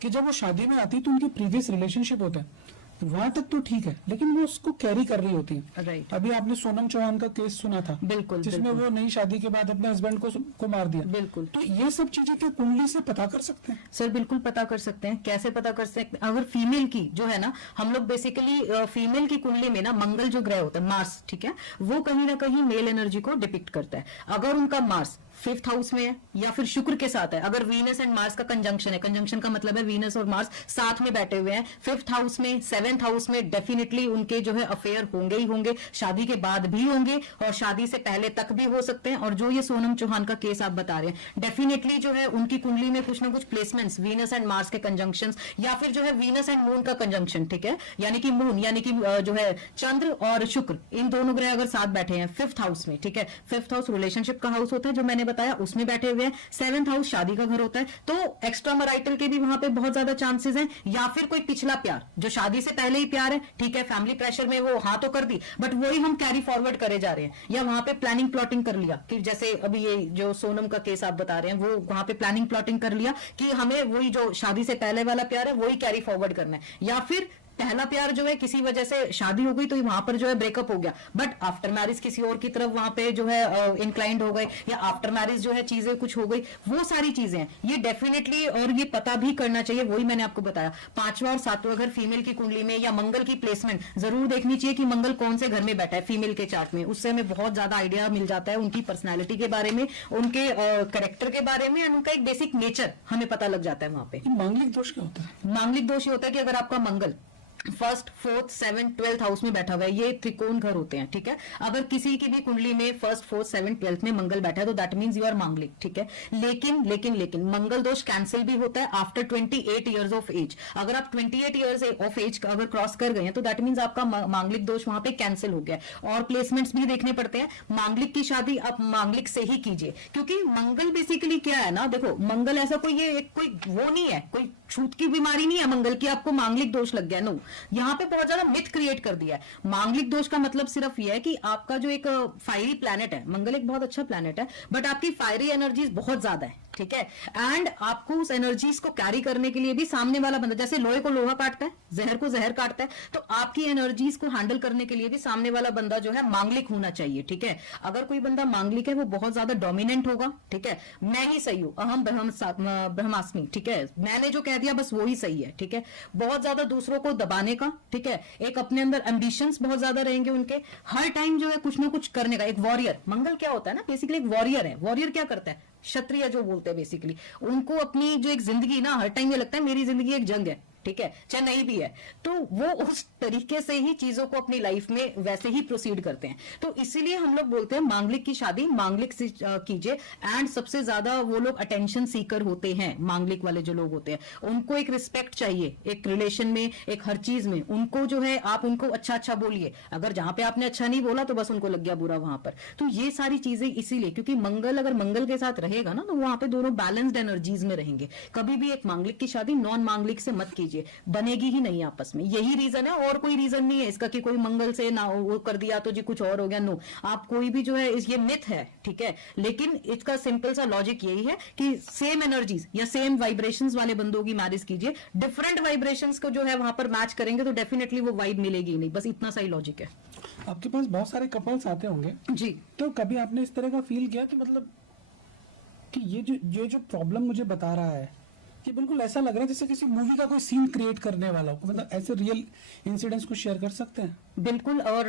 कि जब वो शादी में आती है तो उनकी प्रीवियस रिलेशनशिप होता है, वहां तक तो ठीक है, लेकिन वो उसको कैरी कर रही होती है। राइट। अभी आपने सोनम चौहान का केस सुना था, बिल्कुल जिसमें बिल्कुल वो नई शादी के बाद अपने हस्बैंड को मार दिया। बिल्कुल। तो ये सब चीजें क्या कुंडली से पता कर सकते हैं? सर बिल्कुल पता कर सकते हैं। कैसे पता कर सकते हैं? अगर फीमेल की जो है ना, हम लोग बेसिकली फीमेल की कुंडली में ना मंगल जो ग्रह होता है, मार्स, ठीक है, वो कहीं ना कहीं मेल एनर्जी को डिपिक्ट करता है। अगर उनका मार्स 5th हाउस में है या फिर शुक्र के साथ है, अगर वीनस एंड मार्स का कंजंक्शन है, कंजंक्शन का मतलब है वीनस और मार्स साथ में बैठे हुए हैं 5th हाउस में, 7th हाउस में, डेफिनेटली उनके जो है अफेयर होंगे ही होंगे, शादी के बाद भी होंगे और शादी से पहले तक भी हो सकते हैं। और जो ये सोनम चौहान का केस आप बता रहे हैं, डेफिनेटली जो है उनकी कुंडली में कुछ ना कुछ प्लेसमेंट्स, वीनस एंड मार्स के कंजंक्शंस या फिर जो है वीनस एंड मून का कंजंक्शन, ठीक है, यानी कि मून यानी कि जो है चंद्र और शुक्र, इन दोनों ग्रह अगर साथ बैठे हैं 5th हाउस में, ठीक है, 5th हाउस रिलेशनशिप का हाउस होता है जो मैंने बताया, उसमें बैठे हुए हैं, 7th हाउस शादी का घर होता है, तो एक्स्ट्रा मैरिटल के भी वहां पे बहुत ज्यादा चांसेस हैं। या फिर कोई पिछला प्यार जो शादी से पहले ही प्यार है, ठीक है, फैमिली प्रेशर में वो हाँ तो कर दी, बट वही हम कैरी फॉरवर्ड करे जा रहे हैं, या वहां पे प्लानिंग प्लॉटिंग कर लिया कि जैसे अभी ये जो सोनम का केस आप बता रहे हैं, वो वहां पे प्लानिंग प्लॉटिंग कर लिया कि हमें वही जो शादी से पहले वाला प्यार है वही कैरी फॉरवर्ड करना है, या फिर पहला प्यार जो है किसी वजह से शादी हो गई तो वहां पर जो है ब्रेकअप हो गया, बट आफ्टर मैरिज किसी और की तरफ वहां पे जो है इंक्लाइंड हो गए, या आफ्टर मैरिज जो है चीजें कुछ हो गई, वो सारी चीजें हैं। ये डेफिनेटली और ये पता भी करना चाहिए, वही मैंने आपको बताया। 5वां और 7वां घर फीमेल की कुंडली में या मंगल की प्लेसमेंट जरूर देखनी चाहिए कि मंगल कौन से घर में बैठा है फीमेल के चार्ट में, उससे हमें बहुत ज्यादा आइडिया मिल जाता है उनकी पर्सनैलिटी के बारे में, उनके करेक्टर के बारे में, और उनका एक बेसिक नेचर हमें पता लग जाता है वहां पे। मांगलिक दोष क्या होता है? मांगलिक दोष ये होता है कि अगर आपका मंगल first, fourth, 7th, 12th house में बैठा हुआ है, ये त्रिकोण घर होते हैं, ठीक है। अगर किसी की भी कुंडली में फर्स्ट, फोर्थ, 7th, 12th में मंगल बैठा है तो दैट मींस यू आर मांगलिक, ठीक है। लेकिन मंगल दोष कैंसिल भी होता है आफ्टर 28 ईयर्स ऑफ एज। अगर आप 28 ईयर्स ऑफ एज अगर क्रॉस कर गए हैं तो दैट मींस आपका मांगलिक दोष वहां पे कैंसिल हो गया है। और प्लेसमेंट्स भी देखने पड़ते हैं। मांगलिक की शादी आप मांगलिक से ही कीजिए, क्योंकि मंगल बेसिकली क्या है ना, देखो मंगल ऐसा कोई ये एक कोई वो नहीं है, कोई छूत की बीमारी नहीं है मंगल की आपको मांगलिक दोष लग गया, नो। यहाँ पे बहुत ज्यादा मिथ क्रिएट कर दिया है। मांगलिक दोष का मतलब सिर्फ यह है कि आपका जो एक फायरी प्लैनेट है, मंगल एक बहुत अच्छा प्लैनेट है, बट आपकी फायरी एनर्जीज बहुत ज्यादा है, ठीक है। एंड आपको उस एनर्जीज को कैरी करने के लिए भी सामने वाला बंदा, जैसे लोहे को लोहा काटता है, जहर को जहर काटता है, तो आपकी एनर्जीज को हैंडल करने के लिए भी सामने वाला बंदा जो है मांगलिक होना चाहिए, ठीक है। अगर कोई बंदा मांगलिक है वो बहुत ज्यादा डोमिनेंट होगा, ठीक है। मैं ही सही हूं, अहम ब्रह्मास्मि, ठीक है, मैंने जो कह दिया बस वो ही सही है, ठीक है। बहुत ज्यादा दूसरों को दबाने का, ठीक है, एक अपने अंदर एम्बिशंस बहुत ज्यादा रहेंगे उनके, हर टाइम जो है कुछ ना कुछ करने का। एक वॉरियर, मंगल क्या होता है ना, बेसिकली एक वॉरियर है। वॉरियर क्या करता है, क्षत्रिय जो बोलते हैं बेसिकली, उनको अपनी जो एक जिंदगी ना, हर टाइम ये लगता है मेरी जिंदगी एक जंग है, ठीक है, चाहे नहीं भी है, तो वो उस तरीके से ही चीजों को अपनी लाइफ में वैसे ही प्रोसीड करते हैं। तो इसीलिए हम लोग बोलते हैं मांगलिक की शादी मांगलिक से कीजिए। एंड सबसे ज्यादा वो लोग अटेंशन सीकर होते हैं, मांगलिक वाले जो लोग होते हैं, उनको एक रिस्पेक्ट चाहिए, एक रिलेशन में, एक हर चीज में उनको जो है आप उनको अच्छा अच्छा बोलिए। अगर जहां पे आपने अच्छा नहीं बोला तो बस उनको लग गया बुरा वहां पर। तो ये सारी चीजें इसीलिए, क्योंकि मंगल अगर मंगल के साथ रहेगा ना तो वहां पे दोनों बैलेंस्ड एनर्जीज में रहेंगे। कभी भी एक मांगलिक की शादी नॉन मांगलिक से मत कीजिए, बनेगी ही नहीं आपस में। यही रीजन है, और कोई रीजन नहीं है इसका कि कोई मंगल से ना वो कर दिया तो जी कुछ और हो गया, नो। आप कोई भी जो है ये मिथ है, ठीक है, लेकिन इसका सिंपल सा लॉजिक यही है कि सेम एनर्जीज या सेम वाइब्रेशंस वाले बंदों की मैरिज कीजिए। डिफरेंट वाइब्रेशंस को जो है वहां पर मैच करेंगे तो डेफिनेटली वो वाइब मिलेगी ही नहीं, बस इतना सा ही लॉजिक है। आपके पास बहुत सारे कपल्स आते होंगे जी। तो कभी आपने इस तरह का फील किया कि मतलब कि ये जो प्रॉब्लम मुझे बता रहा है कि बिल्कुल ऐसा लग रहा है जैसे किसी मूवी का कोई सीन क्रिएट करने वाला हो, मतलब ऐसे रियल इंसिडेंट्स को शेयर कर सकते हैं? बिल्कुल। और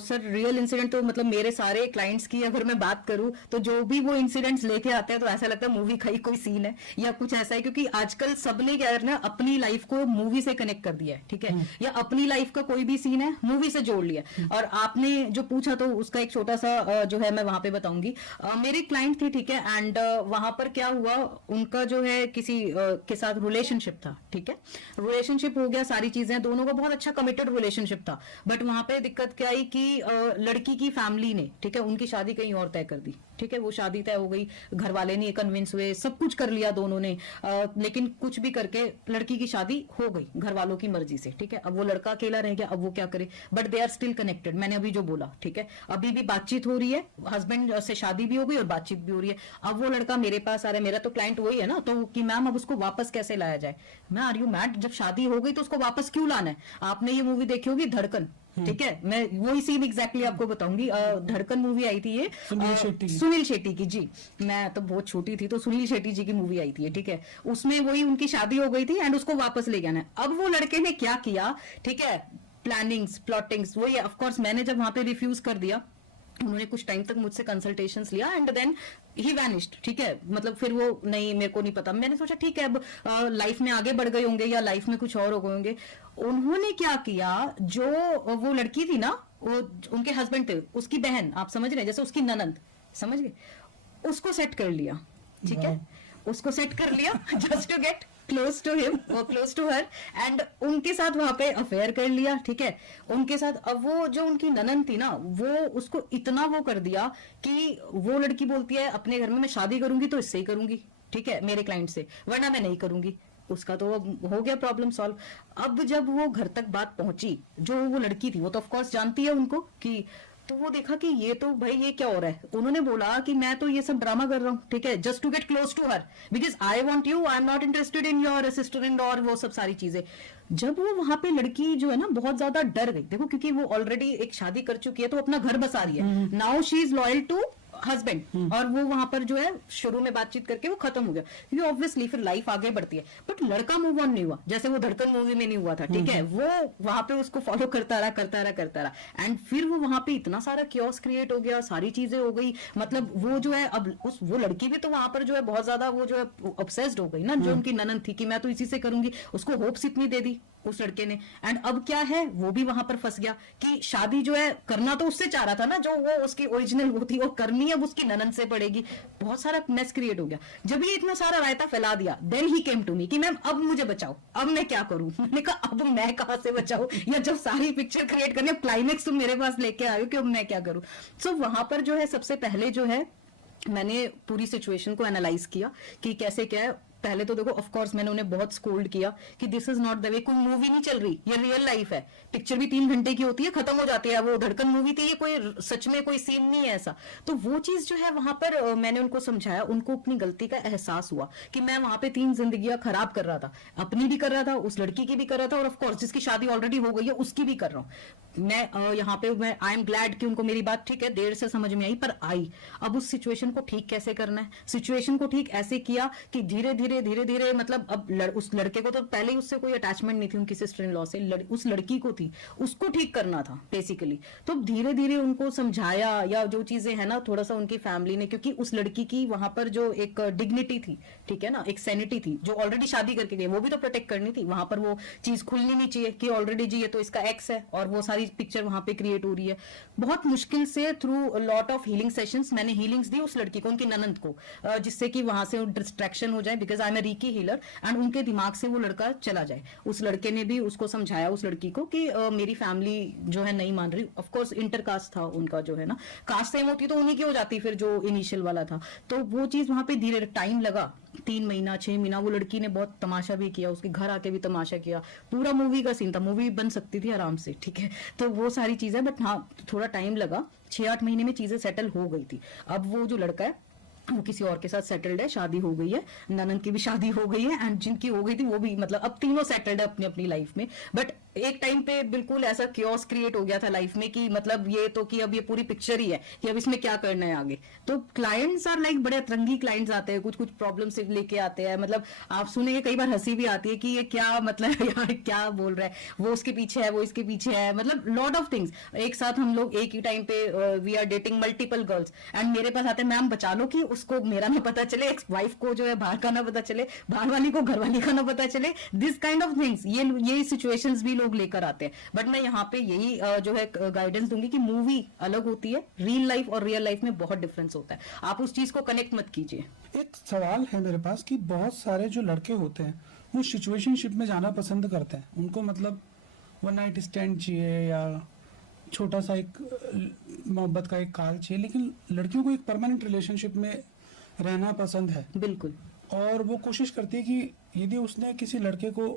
सर रियल इंसिडेंट तो मतलब मेरे सारे क्लाइंट्स की अगर मैं बात करूं तो जो भी वो इंसिडेंट्स लेके आते हैं तो ऐसा लगता है मूवी का ही कोई सीन है या कुछ ऐसा है, क्योंकि आजकल सबने क्या करना है, अपनी लाइफ को मूवी से कनेक्ट कर दिया है, ठीक है, या अपनी लाइफ का कोई भी सीन है मूवी से जोड़ लिया। और आपने जो पूछा तो उसका एक छोटा सा जो है मैं वहां पे बताऊंगी। मेरी क्लाइंट थी, ठीक है, एंड वहां पर क्या हुआ, उनका जो है किसी के साथ रिलेशनशिप था, ठीक है, रिलेशनशिप हो गया, सारी चीजें, दोनों का बहुत अच्छा कमिटेड रिलेशनशिप था। बट वहां पे दिक्कत क्या आई कि लड़की की फैमिली ने, ठीक है, उनकी शादी कहीं और तय कर दी, ठीक है, वो शादी तय हो गई, घर वाले नहीं कन्विंस हुए, सब कुछ कर लिया दोनों ने, लेकिन कुछ भी करके लड़की की शादी हो गई घर वालों की मर्जी से, ठीक है। अब वो लड़का अकेला रह गया, अब वो क्या करे, but they are still connected, मैंने अभी जो बोला, ठीक है, अभी भी बातचीत हो रही है, हस्बैंड से शादी भी हो गई और बातचीत भी हो रही है। अब वो लड़का मेरे पास आ रहा है, मेरा तो क्लाइंट वही है ना, तो कि मैम अब उसको वापस कैसे लाया जाए। मैं, आर यू मैड, जब शादी हो गई तो उसको वापस क्यों लाना है? आपने ये मूवी देखी होगी धड़कन, ठीक है, मैं वही सीन एग्जैक्टली आपको बताऊंगी। धड़कन मूवी आई थी, ये सुनील शेट्टी की, जी, मैं तो बहुत छोटी थी तो सुनील शेट्टी जी की मूवी आई थी, ठीक है, उसमें वही उनकी शादी हो गई थी एंड उसको वापस ले जाना है। अब वो लड़के ने क्या किया, ठीक है, प्लानिंग्स प्लॉटिंग्स वही, ऑफ कोर्स मैंने जब वहां पे रिफ्यूज कर दिया, उन्होंने कुछ टाइम तक मुझसे कंसल्टेशंस लिया एंड देन ही वैनिश्ड, ठीक है, मतलब फिर वो नहीं, मेरे को नहीं पता। मैंने सोचा ठीक है अब लाइफ में आगे बढ़ गए होंगे या लाइफ में कुछ और हो गए होंगे। उन्होंने क्या किया, जो वो लड़की थी ना, वो उनके हस्बैंड थे, उसकी बहन, आप समझ रहे हैं, जैसे उसकी ननंद, समझ गए, उसको सेट कर लिया, ठीक है, उसको सेट कर लिया just to get close to him और क्लोज टू हर, एंड उनके साथ वहां पे अफेयर कर लिया, ठीक है, उनके साथ। अब वो जो उनकी ननंद थी ना, वो उसको इतना वो कर दिया कि वो लड़की बोलती है अपने घर में मैं शादी करूंगी तो इससे ही करूंगी, ठीक है, मेरे क्लाइंट से, वरना मैं नहीं करूंगी। उसका तो हो गया प्रॉब्लम सॉल्व। अब जब वो घर तक बात पहुंची, जो वो लड़की थी वो तो ऑफकोर्स जानती है उनको कि, तो वो देखा कि ये तो भाई ये क्या हो रहा है। उन्होंने बोला कि मैं तो ये सब ड्रामा कर रहा हूँ, ठीक है, just to get close to her, because I want you, I am not interested in your sister in law, और वो सब सारी चीजें। जब वो वहां पे लड़की जो है ना बहुत ज्यादा डर गई, देखो क्योंकि वो ऑलरेडी एक शादी कर चुकी है तो अपना घर बसा रही है, now she is loyal to husband, और वो वहां पर जो है शुरू में बातचीट करके वो खत्म हो गया, क्योंकि ऑब्वियसली फिर लाइफ आगे बढ़ती है। बट लड़का मूव ऑन नहीं हुआ, जैसे वो धड़कन मूवी में नहीं हुआ था, ठीक है, वो वहां पे उसको फॉलो करता रहा, एंड फिर वो वहां पे इतना सारा क्योस क्रिएट हो गया, सारी चीजें हो गई, मतलब वो जो है अब वो लड़की भी तो वहां पर जो है बहुत ज्यादा वो जो है ऑब्सेस्ड हो गई ना, जो उनकी ननद थी कि मैं तो इसी से करूंगी, उसको होप्स इतनी दे दी, उस लड़के ने। एंड अब क्या है, वो भी वहां पर फंस गया कि शादी जो है करना तो उससे चाह रहा था ना, जो वो उसकी ओरिजिनल वो थी, वो करनी अब उसकी ननद से पड़ेगी। बहुत सारा मेस क्रिएट हो गया। जब ये इतना सारा रायता फैला दिया, देन ही केम टू मी कि मैम अब मुझे बचाओ, अब मैं क्या करूं। मैंने कहा अब मैं कहां से बचाऊं, या जब सारी पिक्चर क्रिएट करने क्लाइमेक्स तुम मेरे पास लेके आए हो कि अब मैं क्या करूं। सो वहां पर जो है सबसे पहले जो है मैंने पूरी सिचुएशन को एनालाइज किया कि कैसे क्या है। पहले तो देखो ऑफ कोर्स मैंने उन्हें बहुत स्कोल्ड किया कि this is not the way, कोई मूवी नहीं चल रही, ये रियल लाइफ है। पिक्चर भी 3 घंटे की होती है, खत्म हो जाती है। वो धड़कन मूवी थी, ये कोई सच में कोई सीन नहीं है ऐसा। तो वो चीज जो है वहां पर मैंने उनको समझाया, उनको अपनी गलती का एहसास हुआ कि मैं वहां पे 3 जिंदगियां खराब कर रहा था, अपनी भी कर रहा था, उस लड़की की भी कर रहा था, और ऑफ कोर्स जिसकी शादी ऑलरेडी हो गई है उसकी भी कर रहा हूं मैं। यहाँ पे मैं आई एम ग्लैड कि उनको मेरी बात ठीक है देर से समझ में आई, पर आई। अब उस सिचुएशन को ठीक कैसे करना है, सिचुएशन को ठीक ऐसे किया कि धीरे धीरे धीरे धीरे, मतलब अब उस लड़के को तो पहले ही उससे कोई अटैचमेंट नहीं थी उनकी सिस्टर इन लॉ से, उस लड़की को थी, उसको ठीक करना था बेसिकली। तो धीरे धीरे उनको समझाया, या जो चीजें है ना थोड़ा सा उनकी फैमिली ने, क्योंकि उस लड़की की वहां पर जो एक डिग्निटी थी, ठीक है ना, एक सैनिटी थी, जो ऑलरेडी शादी करके गई, वो भी तो प्रोटेक्ट करनी थी। वहां पर वो चीज खुलनी नहीं चाहिए कि ऑलरेडी जी ये तो इसका एक्स है, और वो सारी पिक्चर वहां पे क्रिएट हो रही है। बहुत मुश्किल से through lot of healing sessions मैंने हीलिंग्स दी उस लड़की को, उनकी ननंद को, जिससे कि वहां से डिस्ट्रैक्शन हो जाए, because I M Ricky healer, and उनके दिमाग से वो लड़का चला जाए। उस लड़के ने भी उसको समझाया, उस लड़की को, कि मेरी फैमिली जो है नहीं मान रही। ऑफ कोर्स इंटरकास्ट था उनका, जो है ना, कास्ट सेम होती तो उन्हीं की हो जाती फिर, जो इनिशियल वाला था। तो वो चीज वहां पे धीरे टाइम लगा, 3 महीना 6 महीना। वो लड़की ने बहुत तमाशा भी किया, उसके घर आके भी तमाशा किया, पूरा मूवी का सीन था, मूवी बन सकती थी आराम से, ठीक है। तो वो सारी चीजें, बट हाँ थोड़ा टाइम लगा, 6-8 महीने में चीजें सेटल हो गई थी। अब वो जो लड़का है वो किसी और के साथ सेटल्ड है, शादी हो गई है, ननंद की भी शादी हो गई है, एंड जिनकी हो गई थी वो भी, मतलब अब तीनों सेटल्ड है अपनी अपनी लाइफ में। बट एक टाइम पे बिल्कुल ऐसा क्योस क्रिएट हो गया था लाइफ में कि मतलब ये तो कि अब ये पूरी पिक्चर ही है कि अब इसमें क्या करना है आगे। तो क्लाइंट्स आर लाइक बड़े अतरंगी क्लाइंट्स आते हैं, कुछ कुछ प्रॉब्लम से लेके आते हैं। मतलब आप सुनेंगे कई बार हंसी भी आती है कि ये क्या मतलब यार क्या बोल रहा है, वो उसके पीछे है, वो इसके पीछे है, मतलब लॉट ऑफ थिंग्स। एक साथ हम लोग एक ही टाइम पे we are dating multiple girls, and मेरे पास आते हैं मैम बचा लो कि उसको मेरा ना पता चले, एक्स वाइफ को जो है बाहर का ना पता चले, बाहर वाली को घर वाली का ना पता चले, दिस काइंड ऑफ थिंग्स। ये सिचुएशंस भी लोग लेकर आते हैं। बट मैं यहाँ पे यही जो है गाइडेंस दूंगी कि मूवी अलग होती है, रियल लाइफ और रियल लाइफ में बहुत डिफरेंस होता है। आप उस चीज को कनेक्ट मत कीजिए। एक सवाल है मेरे पास कि बहुत सारे जो लड़के होते हैं वो सिचुएशनशिप में जाना पसंद करते हैं, उनको मतलब वन नाइट स्टैंड चाहिए या छोटा सा एक मोहब्बत का एक काल चाहिए, लेकिन लड़कियों को एक परमानेंट रिलेशनशिप में रहना पसंद है। बिल्कुल। और वो कोशिश करती है कि यदि उसने किसी लड़के को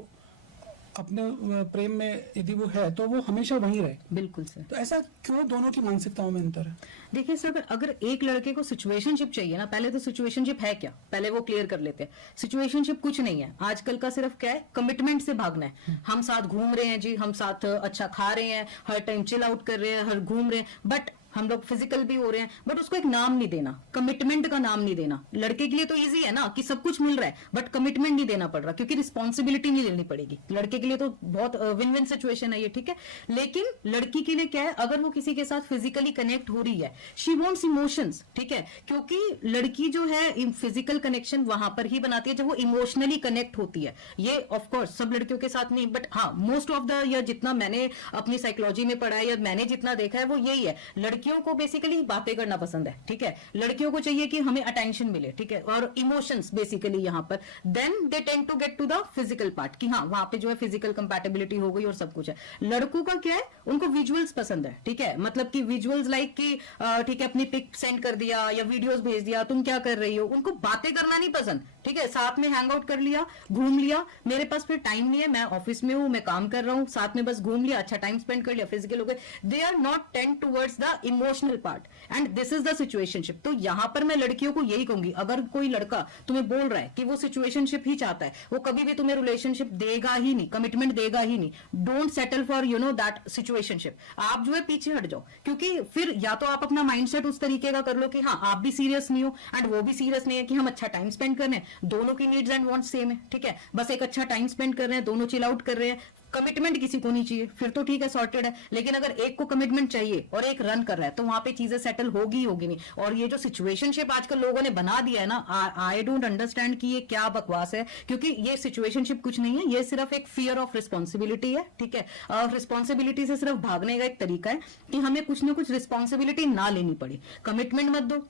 अपने प्रेम में यदि वो है तो वो हमेशा वहीं रहे। बिल्कुल सर। तो ऐसा क्यों दोनों की मानसिकताओं में अंतर है? देखिए सर, अगर एक लड़के को सिचुएशनशिप चाहिए ना, पहले तो सिचुएशनशिप है क्या, पहले वो क्लियर कर लेते हैं। सिचुएशनशिप कुछ नहीं है आजकल का, सिर्फ क्या है, कमिटमेंट से भागना है। हम साथ घूम रहे हैं जी, हम साथ अच्छा खा रहे हैं, हर टाइम चिल आउट कर रहे हैं, हर घूम रहे हैं, बट हम लोग फिजिकल भी हो रहे हैं, बट उसको एक नाम नहीं देना, कमिटमेंट का नाम नहीं देना। लड़के के लिए तो इजी है ना कि सब कुछ मिल रहा है, बट कमिटमेंट नहीं देना पड़ रहा, क्योंकि रिस्पॉन्सिबिलिटी नहीं लेनी पड़ेगी। लड़के के लिए तो बहुत विन विन सिचुएशन है ये, ठीक है। लेकिन लड़की के लिए क्या है, अगर वो किसी के साथ फिजिकली कनेक्ट हो रही है, शी वॉन्ट्स इमोशंस, ठीक है, क्योंकि लड़की जो है फिजिकल कनेक्शन वहां पर ही बनाती है जब वो इमोशनली कनेक्ट होती है। ये ऑफकोर्स सब लड़कियों के साथ नहीं, बट हाँ मोस्ट ऑफ द, या जितना मैंने अपनी साइकोलॉजी में पढ़ा है या मैंने जितना देखा है वो यही है। लड़कियों को बेसिकली बातें करना पसंद है, ठीक है, लड़कियों को चाहिए कि हमें अटेंशन मिले, ठीक है, और इमोशंस बेसिकली यहां पर, then they tend to get to the physical part कि हाँ वहां पे जो है फिजिकल कंपैटिबिलिटी हो गई और सब कुछ है। लड़कों का क्या है, उनको विजुअल्स पसंद है, ठीक है, मतलब कि विजुअल्स लाइक कि ठीक है अपनी पिक सेंड कर दिया या वीडियोस भेज दिया, तुम क्या कर रही हो, उनको बातें करना नहीं पसंद, ठीक है, साथ में हैंग आउट कर लिया, घूम लिया, मेरे पास फिर टाइम नहीं है, मैं ऑफिस में हूं, मैं काम कर रहा हूं, साथ में बस घूम लिया, अच्छा टाइम स्पेंड कर लिया, फिजिकल हो गए। They are not tend towards the emotional part, and this is the situationship. तो यहां पर मैं लड़कियों को यही कहूंगी, अगर कोई लड़का तुम्हें बोल रहा है कि वो सिचुएशनशिप ही चाहता है, वो कभी भी तुम्हें रिलेशनशिप देगा ही नहीं, कमिटमेंट देगा ही नहीं। Don't settle for you know that situationship. आप जो है पीछे हट जाओ, क्योंकि फिर या तो आप अपना माइंडसेट उस तरीके का कर लो कि हाँ आप भी सीरियस नहीं हो एंड वो भी सीरियस नहीं है कि हम अच्छा टाइम स्पेंड कर रहे हैं, दोनों की नीड्स एंड वांट्स सेम है, ठीक है, बस एक अच्छा टाइम स्पेंड कर रहे हैं, दोनों चिल आउट कर रहे हैं, कमिटमेंट किसी को नहीं चाहिए, फिर तो ठीक है, सॉर्टेड है। लेकिन अगर एक को कमिटमेंट चाहिए और एक रन कर रहा है, तो वहां पे चीजें सेटल होगी ही होगी नहीं। और ये जो सिचुएशनशिप आजकल लोगों ने बना दिया है ना, आई डोंट अंडरस्टैंड कि ये क्या बकवास है, क्योंकि ये सिचुएशनशिप कुछ नहीं है, ये सिर्फ एक फियर ऑफ रिस्पॉन्सिबिलिटी है, ठीक है। रिस्पॉन्सिबिलिटी से सिर्फ भागने का एक तरीका है कि हमें कुछ ना कुछ रिस्पॉन्सिबिलिटी ना लेनी पड़े। कमिटमेंट मत दो,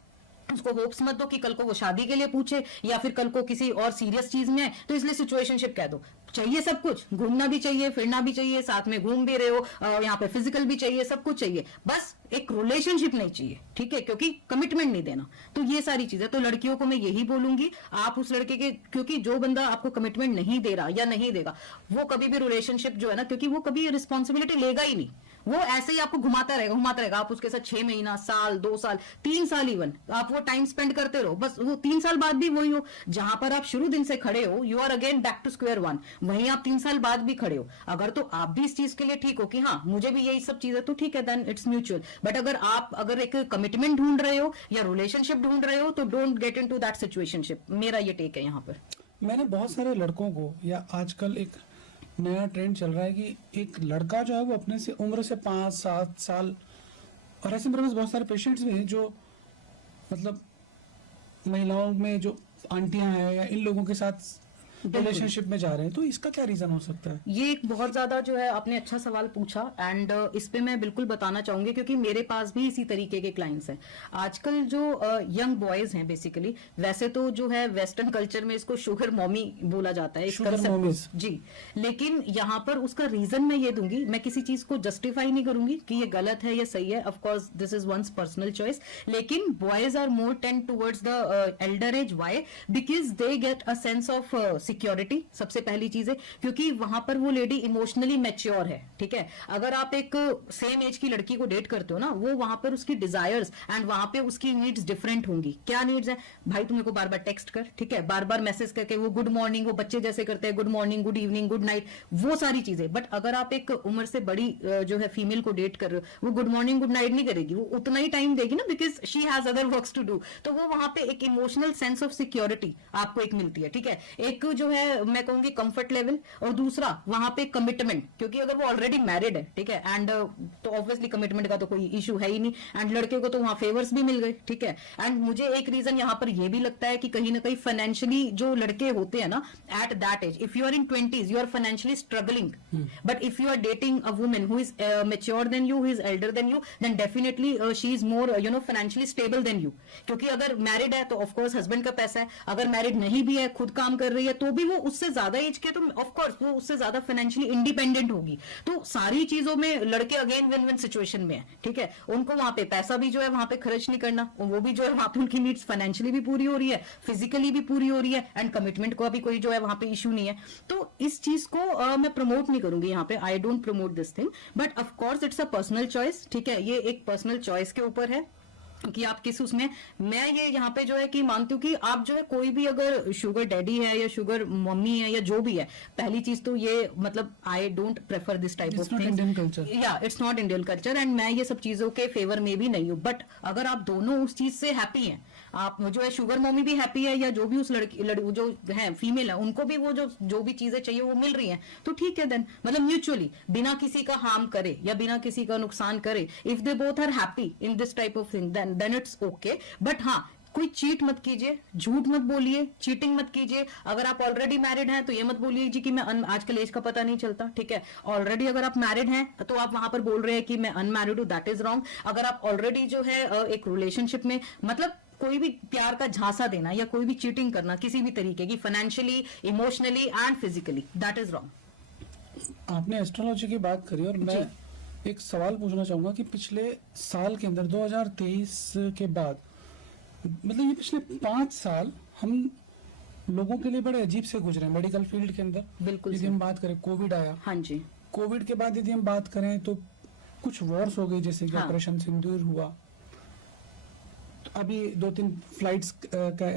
उसको होप्स मत दो कि कल को वो शादी के लिए पूछे या फिर कल को किसी और सीरियस चीज में है, तो इसलिए सिचुएशनशिप कह दो। चाहिए सब कुछ, घूमना भी चाहिए, फिरना भी चाहिए, साथ में घूम भी रहे हो, यहाँ पे फिजिकल भी चाहिए, सब कुछ चाहिए, बस एक रिलेशनशिप नहीं चाहिए, ठीक है, क्योंकि कमिटमेंट नहीं देना। तो ये सारी चीजें, तो लड़कियों को मैं यही बोलूंगी, आप उस लड़के के, क्योंकि जो बंदा आपको कमिटमेंट नहीं दे रहा या नहीं देगा, वो कभी भी रिलेशनशिप जो है ना, क्योंकि वो कभी रिस्पॉन्सिबिलिटी लेगा ही नहीं, वो ऐसे ही आपको घुमाता रहेगा। आप उसके साथ 6 महीना, साल, 2 साल, 3 साल इवन आप वो टाइम स्पेंड करते रहो, बस वो 3 साल बाद भी वही हो जहां पर आप शुरू दिन से खड़े हो, you are again back to square one, वहीं आप 3 साल बाद भी खड़े हो। अगर तो आप भी इस चीज के लिए ठीक हो कि हाँ मुझे भी यही सब चीजें, तो ठीक है, देन इट्स म्यूचुअल। बट अगर एक कमिटमेंट ढूंढ रहे हो या रिलेशनशिप ढूंढ रहे हो, तो don't get into that situationship. मेरा ये टेक है यहाँ पर। मैंने बहुत सारे लड़कों को, या आजकल एक नया ट्रेंड चल रहा है कि एक लड़का जो है वो अपने से उम्र से 5-7 साल, और ऐसे मेरे पास बहुत सारे पेशेंट्स भी हैं जो मतलब महिलाओं में जो आंटियां हैं या इन लोगों के साथ रिलेशनशिप में जा रहे हैं, तो इसका क्या रीजन हो सकता है? ये एक बहुत ज्यादा जो है आपने अच्छा सवाल पूछा, एंड इस पे मैं बिल्कुल बताना चाहूंगी, क्योंकि मेरे पास भी इसी तरीके के क्लाइंट्स हैं। आजकल जो यंग बॉयज हैं बेसिकली, वैसे तो जो है वेस्टर्न कल्चर में इसको शुगर मॉमी बोला जाता है, इस Sugar concept को। mommies। जी, लेकिन यहाँ पर उसका रीजन मैं ये दूंगी, मैं किसी चीज को जस्टिफाई नहीं करूंगी कि ये गलत है या सही है, of course this is one's personal choice, लेकिन boys are more tend towards the elder age. Why? Because they get a sense of security, सबसे पहली चीज है, क्योंकि वहां पर वो लेडी इमोशनली मैच्योर है, ठीक है। अगर आप एक सेम एज की लड़की को डेट करते हो ना, वो वहां पर उसकी डिजायर्स एंड वहां पे उसकी नीड्स डिफरेंट होंगी। क्या नीड्स है? भाई तू मेरे को बार बार टेक्स्ट कर, ठीक है, बार बार मैसेज करके, वो गुड मॉर्निंग, वो बच्चे जैसे करते हैं, good morning, good evening, good night, वो सारी चीजें। बट अगर आप एक उम्र से बड़ी जो है फीमेल को डेट कर रहे हो, वो गुड मॉर्निंग, गुड नाइट नहीं करेगी, वो उतना ही टाइम देगी ना, because she has other works to do. तो वो वहां पे एक इमोशनल सेंस ऑफ सिक्योरिटी आपको एक मिलती है, ठीक है। एक जो है मैं कहूंगी कंफर्ट लेवल, और दूसरा वहां पे कमिटमेंट, क्योंकि अगर वो ऑलरेडी मैरिड है, ठीक है, एंड तो ऑब्वियसली कमिटमेंट का तो कोई इशू है ही नहीं, एंड लड़के को तो वहां फेवर्स भी मिल गए, ठीक है। एंड मुझे एक रीजन यहाँ पर यह भी लगता है कि कहीं ना कहीं फाइनेंशियली जो लड़के होते हैं ना at that age, if you are in 20s you are financially struggling, but if you are dating a woman who is mature than you, who is elder than you, then definitely she is more financially stable than you. क्योंकि अगर मैरिड है तो ऑफकोर्स हस्बैंड का पैसा है, अगर मैरिड नहीं भी है, खुद काम कर रही है, तो भी वो उससे ज्यादा एज के, तो ऑफकोर्स वो उससे ज्यादा फाइनेंशियली इंडिपेंडेंट होगी। तो सारी चीजों में लड़के अगेन विन विन सिचुएशन में है, ठीक है। उनको वहां पे पैसा भी जो है वहां पे खर्च नहीं करना, वो भी जो है वहां पे उनकी नीड्स फाइनेंशियली भी पूरी हो रही है, फिजिकली भी पूरी हो रही है, एंड कमिटमेंट का भी कोई जो है वहां पे इशू नहीं है। तो इस चीज को मैं प्रमोट नहीं करूंगी यहाँ पे, I don't promote this thing, but of course it's a personal choice, ठीक है। ये एक पर्सनल चॉइस के ऊपर है कि आप किस उसमें, मैं ये यहाँ पे जो है कि मानती हूँ कि आप जो है कोई भी अगर शुगर डैडी है या शुगर मम्मी है या जो भी है, पहली चीज तो ये मतलब I don't prefer this type of things, Indian culture, या it's not Indian culture, and मैं ये सब चीजों के फेवर में भी नहीं हूँ। बट अगर आप दोनों उस चीज से हैप्पी हैं, आप जो है शुगर मम्मी भी हैप्पी है, या जो भी उस लड़की जो है फीमेल है, उनको भी वो जो भी चीजें चाहिए वो मिल रही हैं, तो ठीक है, देन मतलब म्यूचुअली, बिना किसी का हार्म करे या बिना किसी का नुकसान करे, if they both are happy in this type of thing, then it's okay. But हाँ, कोई चीट मत कीजिए, झूठ मत बोलिए, चीटिंग मत कीजिए। अगर आप ऑलरेडी मैरिड हैं तो ये मत बोलिए जी कि मैं आजकल एज का पता नहीं चलता, ठीक है। ऑलरेडी अगर आप मैरिड हैं तो आप वहां पर बोल रहे हैं कि मैं अनमैरिड हूं, दैट इज रॉन्ग। अगर आप ऑलरेडी जो है एक रिलेशनशिप में, मतलब कोई भी प्यार का झांसा देना या कोई भी चीटिंग करना किसी भी तरीके की, financially, emotionally and physically, that is wrong. आपने एस्ट्रोलॉजी की बात करी, और मैं एक सवाल पूछना चाहूंगा कि पिछले साल के अंदर 2023 के बाद, मतलब ये पिछले 5 साल हम लोगों के लिए बड़े अजीब से गुजरे मेडिकल फील्ड के अंदर। बिल्कुल यदि हम बात करें, कोविड आया, हाँ जी, कोविड के बाद यदि हम बात करें तो कुछ वॉर्स हो गई, जैसे कि हाँ। ऑपरेशन सिंदूर हुआ, तो अभी 2-3 फ्लाइट्स का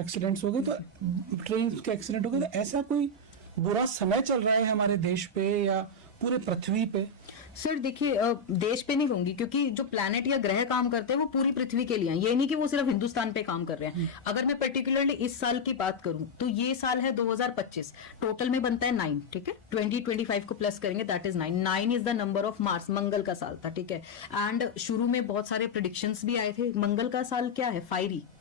एक्सीडेंट्स हो गए, तो ट्रेन के एक्सीडेंट हो गए, तो ऐसा कोई बुरा समय चल रहा है हमारे देश पे या पूरे पृथ्वी पे? सर देखिए देश पे नहीं होंगी, क्योंकि जो प्लैनेट या ग्रह काम करते हैं वो पूरी पृथ्वी के लिए हैं। ये नहीं कि वो सिर्फ हिंदुस्तान पे काम कर रहे हैं। अगर मैं पर्टिकुलरली इस साल की बात करूं तो ये साल है 2025, टोटल में बनता है 9, ठीक है। 2025 को प्लस करेंगे, that is 9। 9 is the number of Mars, Mangal का साल था, ठीक है। एंड शुरू में बहुत सारे प्रिडिक्शंस भी आए थे। मंगल का साल क्या है,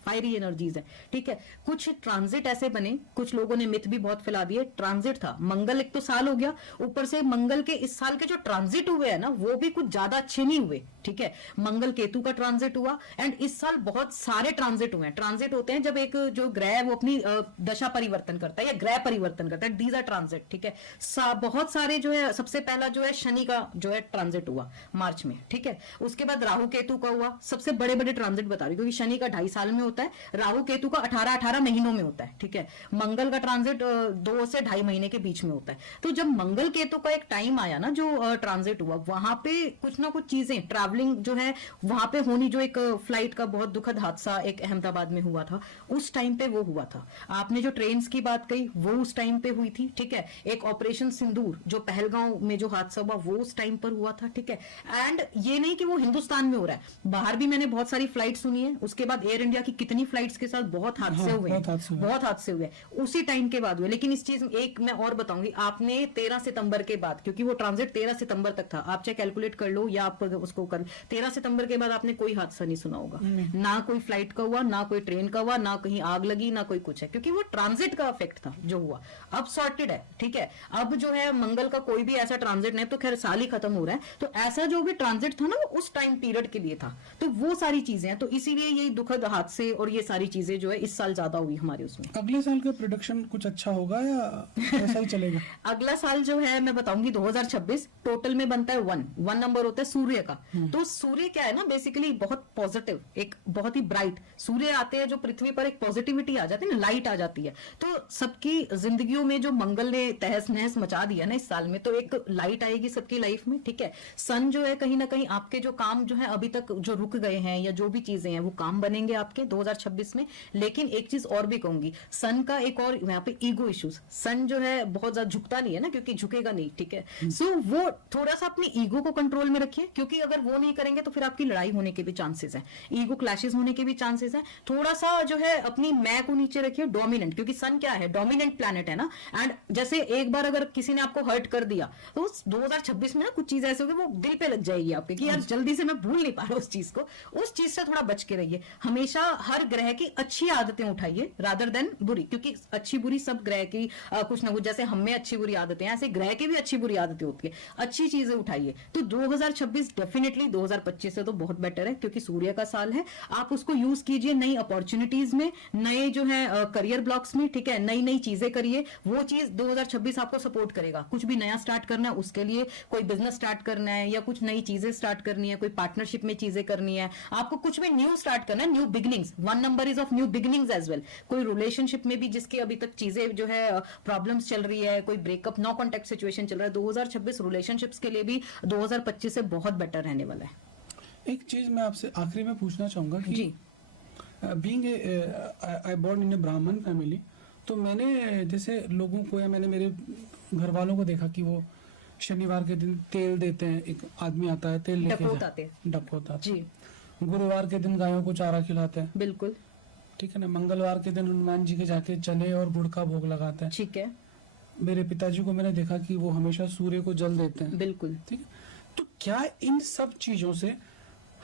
फायरी एनर्जीज है, ठीक है। कुछ ट्रांजिट ऐसे बने, कुछ लोगों ने मिथ भी बहुत फैला दिए। ट्रांजिट था, मंगल एक तो साल हो गया, ऊपर से मंगल के इस साल के जो ट्रांजिट हुए हैं ना वो भी कुछ ज्यादा अच्छे नहीं हुए, ठीक है। मंगल केतु का ट्रांजिट हुआ एंड इस साल बहुत सारे ट्रांजिट हुए हैं। ट्रांजिट होते हैं जब एक जो ग्रह है वो अपनी दशा परिवर्तन करता है या ग्रह परिवर्तन करता है, दीज आर ट्रांजिट, ठीक है। बहुत सारे जो है, सबसे पहला जो है शनि का जो है ट्रांजिट हुआ मार्च में, ठीक है। उसके बाद राहु केतु का हुआ, सबसे बड़े बड़े ट्रांजिट बता रही हूँ, क्योंकि शनि का 2.5 साल में होता है, राहु केतु का 18 महीनों में होता है, ठीक है। मंगल का ट्रांजिट 2 से 2.5 महीने के बीच में होता है। तो जब मंगल केतु का एक टाइम आया ना, जो ट्रांजिट हुआ, वहां पे कुछ ना कुछ चीजें, ट्रैवलिंग जो है वहां पे होनी, जो एक फ्लाइट का बहुत दुखद हादसा एक अहमदाबाद में हुआ था, उस टाइम पे वो हुआ था। आपने जो ट्रेन की बात कही वो उस टाइम पे हुई थी, ठीक है। एक ऑपरेशन सिंदूर जो पहलगांव में जो हादसा हुआ वो उस टाइम पर हुआ था, ठीक है। एंड ये नहीं कि वो हिंदुस्तान में हो रहा है, बाहर भी मैंने बहुत सारी फ्लाइट सुनी है। उसके बाद एयर इंडिया की कितनी फ्लाइट्स के साथ बहुत हादसे हुए हैं, बहुत हादसे हुए उसी टाइम के बाद हुए। लेकिन इस चीज में एक मैं और बताऊंगी, आपने 13 सितंबर के बाद, क्योंकि वो ट्रांजिट 13 सितंबर तक था, आप चाहे कैलकुलेट कर लो या आप उसको कर, 13 सितंबर के बाद आपने कोई हादसा नहीं सुना होगा, ना कोई फ्लाइट का हुआ, ना कोई ट्रेन का हुआ, ना कहीं आग लगी, ना कोई कुछ है, क्योंकि वो ट्रांजिट का इफेक्ट था जो हुआ। अब सॉर्टेड है, ठीक है। अब जो है मंगल का कोई भी ऐसा ट्रांजिट नहीं, तो खैर साल ही खत्म हो रहा है, तो ऐसा जो भी ट्रांजिट था ना वो उस टाइम पीरियड के लिए था। तो वो सारी चीजें हैं, तो इसीलिए ये दुखद हादसे और ये सारी चीजें जो है इस साल ज्यादा हुई हमारे उसमें। अगले साल का प्रोडक्शन कुछ अच्छा होगा या ऐसा ही चलेगा? अगला साल जो है मैं बताऊंगी 2026, टोटल में बनता है 1 नंबर होता है सूर्य का। तो सूर्य क्या है ना, बेसिकली बहुत पॉजिटिव, एक बहुत ही ब्राइट सूर्य आते हैं जो पृथ्वी पर, एक पॉजिटिविटी आ जाती है ना, लाइट आ जाती है। तो सबकी जिंदगियों में जो मंगल ने तहस नहस मचा दिया ना इस साल में, तो एक लाइट आएगी सबकी लाइफ में, ठीक है। सन जो है कहीं ना कहीं आपके जो काम जो है अभी तक जो रुक गए हैं या जो भी चीजें हैं वो काम बनेंगे आपके 2026 में। लेकिन एक चीज और भी कहूंगी, सन का एक और यहाँ पे ईगो इश्यूज, सन जो है बहुत ज्यादा झुकता नहीं है ना, क्योंकि झुकेगा नहीं, ठीक है। सो वो थोड़ा सा अपनी ईगो को कंट्रोल में रखिए, क्योंकि अगर वो नहीं करेंगे तो फिर आपकी लड़ाई होने के भी चांसेस है, ईगो क्लैशेस होने के भी चांसेस है। थोड़ा सा जो है अपनी मैं को नीचे रखिए, डोमिनेंट, क्योंकि सन क्या है, डोमिनेंट प्लैनेट है ना। एंड जैसे एक बार अगर किसी ने आपको हर्ट कर दिया तो 2026 में ना कुछ चीज ऐसे होगी वो दिल पे लग जाएगी आपके, कि यार जल्दी से मैं भूल नहीं पा रहा उस चीज को। उस चीज से थोड़ा बच के रहिए। हमेशा हर ग्रह की अच्छी आदतें उठाइए रादर देन बुरी, क्योंकि अच्छी बुरी सब ग्रह की कुछ ना कुछ, जैसे हमें अच्छी बुरी आदतें हैं ऐसे ग्रह की भी अच्छी बुरी आदतें होती है, अच्छी चीजें उठाइए। तो 2026 डेफिनेटली 2025 से तो बहुत बेटर है, क्योंकि सूर्य का साल है। आप उसको यूज कीजिए नई अपॉर्चुनिटीज में, नए जो है करियर ब्लॉक्स में, ठीक है। नई नई चीजें करिए, वो चीज 2026 आपको सपोर्ट करेगा। कुछ भी नया स्टार्ट करना है उसके लिए, कोई बिजनेस स्टार्ट करना है या कुछ नई चीजें स्टार्ट करनी है, कोई पार्टनरशिप में चीजें करनी है, आपको कुछ भी न्यू स्टार्ट करना है, new beginnings, 1 number is of new beginnings as well. कोई रिलेशनशिप में भी जिसकी अभी तक चीजें जो है प्रॉब्लम्स चल रही है, कोई ब्रेकअप, नो कॉन्टेक्ट सिचुएशन चल रहा है, 2026 रिलेशनशिप्स के लिए भी 2025 से बहुत बेटर रहने वाला है। एक चीज मैं आपसे आखिरी में पूछना चाहूंगा कि जी, बीइंग आई बोर्न इन ए ब्राह्मण फैमिली, तो मैंने जैसे लोगों को या मैंने मेरे घर वालों को देखा कि वो शनिवार के दिन तेल देते हैं, एक आदमी आता है तेल लेके डकौत आते हैं। डकौत आता जी, है। गुरुवार के दिन गायों को चारा खिलाते हैं, बिल्कुल, ठीक है ना। मंगलवार के दिन हनुमान जी के जाके चने और गुड़ का भोग लगाते हैं। ठीक है, मेरे पिताजी को मैंने देखा कि वो हमेशा सूर्य को जल देते हैं, बिल्कुल। ठीक है। तो क्या इन सब चीजों से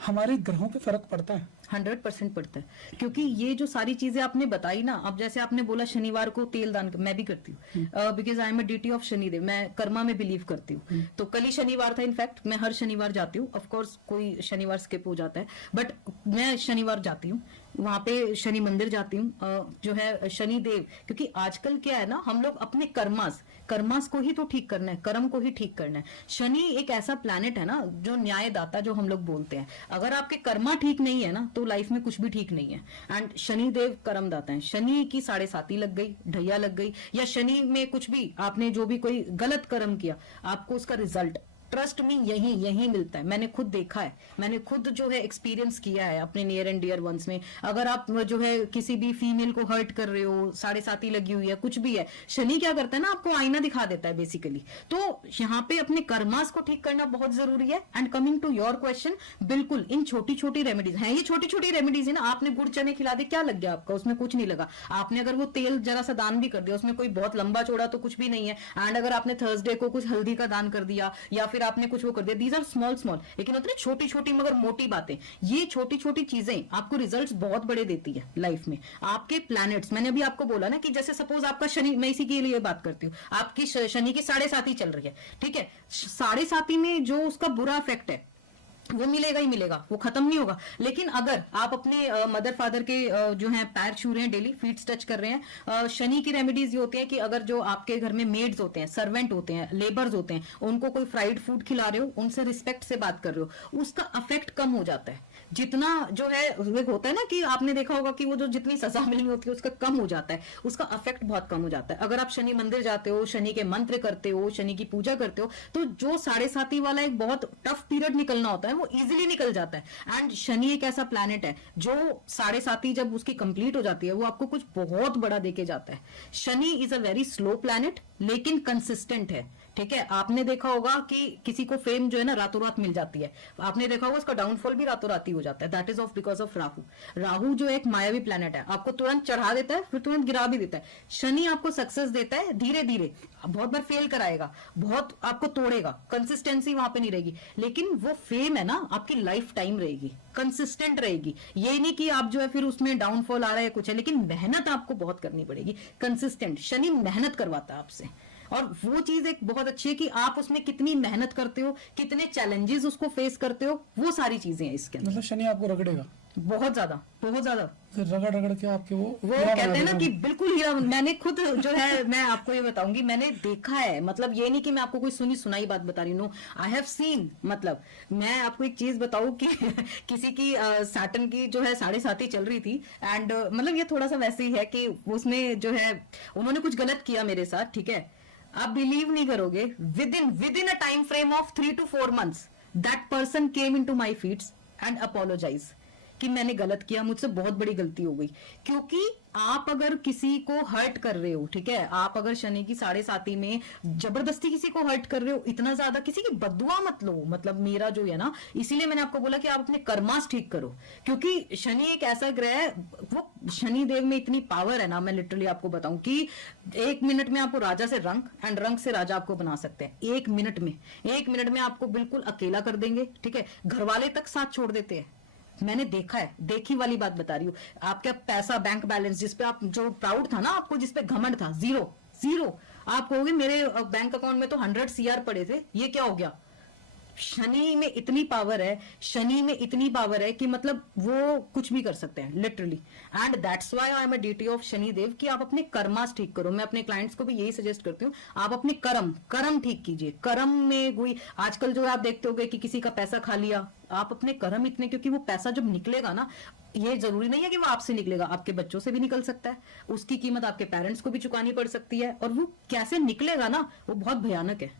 हमारे ग्रहों पे फर्क पड़ता है? 100% पड़ता है, क्योंकि ये जो सारी चीजें आपने बताई ना, अब जैसे आपने बोला शनिवार को तेल दान, मैं भी करती हूँ, because I am a duty of Shanidev, मैं कर्मा में बिलीव करती हूँ। तो कल ही शनिवार था, इनफैक्ट मैं हर शनिवार जाती हूँ। ऑफ कोर्स कोई शनिवार स्किप हो जाता है, बट मैं शनिवार जाती हूँ, वहां पे शनि मंदिर जाती हूँ, जो है शनि देव, क्योंकि आजकल क्या है ना, हम लोग अपने कर्मास को ही तो ठीक करना है, कर्म को ही ठीक करना है। शनि एक ऐसा प्लैनेट है ना जो न्यायदाता, जो हम लोग बोलते हैं, अगर आपके कर्मा ठीक नहीं है ना तो लाइफ में कुछ भी ठीक नहीं है। एंड शनि देव कर्मदाता है। शनि की 7.5 लग गई, ढैया लग गई, या शनि में कुछ भी आपने जो भी कोई गलत कर्म किया, आपको उसका रिजल्ट ट्रस्ट में यही यही मिलता है। मैंने खुद देखा है, मैंने खुद जो है एक्सपीरियंस किया है अपने नियर एंड डियर वंस में। अगर आप जो है किसी भी फीमेल को हर्ट कर रहे हो, साढ़े साती लगी हुई है, कुछ भी है, शनि क्या करता है ना, आपको आईना दिखा देता है बेसिकली। तो यहाँ पे अपने कर्मास को ठीक करना बहुत जरूरी है। And coming to your question, बिल्कुल इन छोटी छोटी रेमेडीज हैं, ये छोटी छोटी रेमेडीज है ना। आपने गुड़ चने खिला दे, क्या लग गया आपका, उसमें कुछ नहीं लगा। आपने अगर वो तेल जरा सा दान भी कर दिया, उसमें कोई बहुत लंबा चौड़ा तो कुछ भी नहीं है। एंड अगर आपने थर्सडे को कुछ हल्दी का दान कर दिया, या फिर आपने कुछ वो कर दिया, दीज आर स्मॉल स्मॉल, लेकिन उतनी छोटी छोटी मगर मोटी बातें। ये छोटी छोटी चीजें आपको रिजल्ट्स बहुत बड़े देती है लाइफ में। आपके प्लैनेट्स, मैंने अभी आपको बोला ना कि जैसे सपोज आपका शनि, मैं इसी के लिए बात करती हूँ, आपकी शनि की साढ़े साती चल रही है, ठीक है। साढ़े साती में जो उसका बुरा इफेक्ट है वो मिलेगा ही मिलेगा, वो खत्म नहीं होगा। लेकिन अगर आप अपने मदर फादर के जो है पैर छू रहे हैं डेली, फीट्स टच कर रहे हैं, शनि की रेमेडीज ये होती है कि अगर जो आपके घर में मेड्स होते हैं, सर्वेंट होते हैं, लेबर्स होते हैं, उनको कोई फ्राइड फूड खिला रहे हो, उनसे रिस्पेक्ट से बात कर रहे हो, उसका अफेक्ट कम हो जाता है। जितना जो है होता है ना कि आपने देखा होगा कि वो जो जितनी सजा मिलनी होती है उसका कम हो जाता है, उसका अफेक्ट बहुत कम हो जाता है। अगर आप शनि मंदिर जाते हो, शनि के मंत्र करते हो, शनि की पूजा करते हो, तो जो साढ़े साती वाला एक बहुत टफ पीरियड निकलना होता है वो इजीली निकल जाता है। एंड शनि एक ऐसा प्लैनेट है जो साढ़े साती जब उसकी कंप्लीट हो जाती है, वो आपको कुछ बहुत बड़ा देके जाता है। Shani is a very slow planet, लेकिन कंसिस्टेंट है, ठीक है। आपने देखा होगा कि किसी को फेम जो है ना रातों रात मिल जाती है, आपने देखा होगा उसका डाउनफॉल भी रातों रात ही हो जाता है। That is of because of Rahu. Rahu जो एक मायावी प्लैनेट है, आपको तुरंत चढ़ा देता है फिर तुरंत गिरा भी देता है। शनि आपको सक्सेस देता है धीरे धीरे, बहुत बार फेल कराएगा, बहुत आपको तोड़ेगा, कंसिस्टेंसी वहां पे नहीं रहेगी, लेकिन वो फेम है ना आपकी लाइफ टाइम रहेगी, कंसिस्टेंट रहेगी। ये नहीं कि आप जो है फिर उसमें डाउनफॉल आ रहा है कुछ है, लेकिन मेहनत आपको बहुत करनी पड़ेगी, कंसिस्टेंट। शनि मेहनत करवाता है आपसे, और वो चीज एक बहुत अच्छी है कि आप उसमें कितनी मेहनत करते हो, कितने चैलेंजेस उसको फेस करते हो, वो सारी चीजें हैं इसके अंदर। मतलब शनि आपको रगड़ेगा बहुत ज्यादा, बहुत ज्यादा। फिर रगड़ रगड़ के आपके वो कहते हैं ना कि बिल्कुल हीरा। मैंने खुद जो है, मैं आपको ये बताऊंगी, मैंने देखा है, मतलब ये नहीं कि मैं आपको कोई सुनी सुनाई बात बता रही हूँ, आई हैव सीन। मतलब मैं आपको एक चीज बताऊं कि किसी की सैटर्न की जो है साढ़े साती चल रही थी, एंड मतलब ये थोड़ा सा वैसे ही है कि उसमें जो है उन्होंने कुछ गलत किया मेरे साथ, ठीक है। आप बिलीव नहीं करोगे, within a time frame of 3 to 4 months that person came into my feets and apologize कि मैंने गलत किया, मुझसे बहुत बड़ी गलती हो गई। क्योंकि आप अगर किसी को हर्ट कर रहे हो, ठीक है, आप अगर शनि की साढ़े साती में जबरदस्ती किसी को हर्ट कर रहे हो, इतना ज्यादा किसी की बददुआ मत लो। मतलब मेरा जो है ना, इसीलिए मैंने आपको बोला कि आप अपने कर्मास ठीक करो, क्योंकि शनि एक ऐसा ग्रह है, वो शनि देव में इतनी पावर है ना, मैं लिटरली आपको बताऊं कि 1 मिनट में आपको राजा से रंक एंड रंक से राजा आपको बना सकते हैं। 1 मिनट में, 1 मिनट में आपको बिल्कुल अकेला कर देंगे, ठीक है। घर वाले तक साथ छोड़ देते हैं, मैंने देखा है, देखी वाली बात बता रही हूँ। आपका पैसा, बैंक बैलेंस, जिसपे आप जो प्राउड था ना, आपको जिसपे घमंड था, जीरो। आप कहोगे मेरे बैंक अकाउंट में तो 100 CR पड़े थे, ये क्या हो गया। शनि में इतनी पावर है, शनि में इतनी पावर है कि मतलब वो कुछ भी कर सकते हैं literally. And that's why I am a deity of Shani Dev कि आप अपने कर्मास ठीक करो। मैं अपने क्लाइंट्स को भी यही सजेस्ट करती हूँ, आप अपने कर्म ठीक कीजिए। कर्म में कोई आजकल जो आप देखते होगे कि किसी का पैसा खा लिया, आप अपने कर्म इतने, क्योंकि वो पैसा जब निकलेगा ना, ये जरूरी नहीं है कि वो आपसे निकलेगा, आपके बच्चों से भी निकल सकता है, उसकी कीमत आपके पेरेंट्स को भी चुकानी पड़ सकती है, और वो कैसे निकलेगा ना, वो बहुत भयानक है।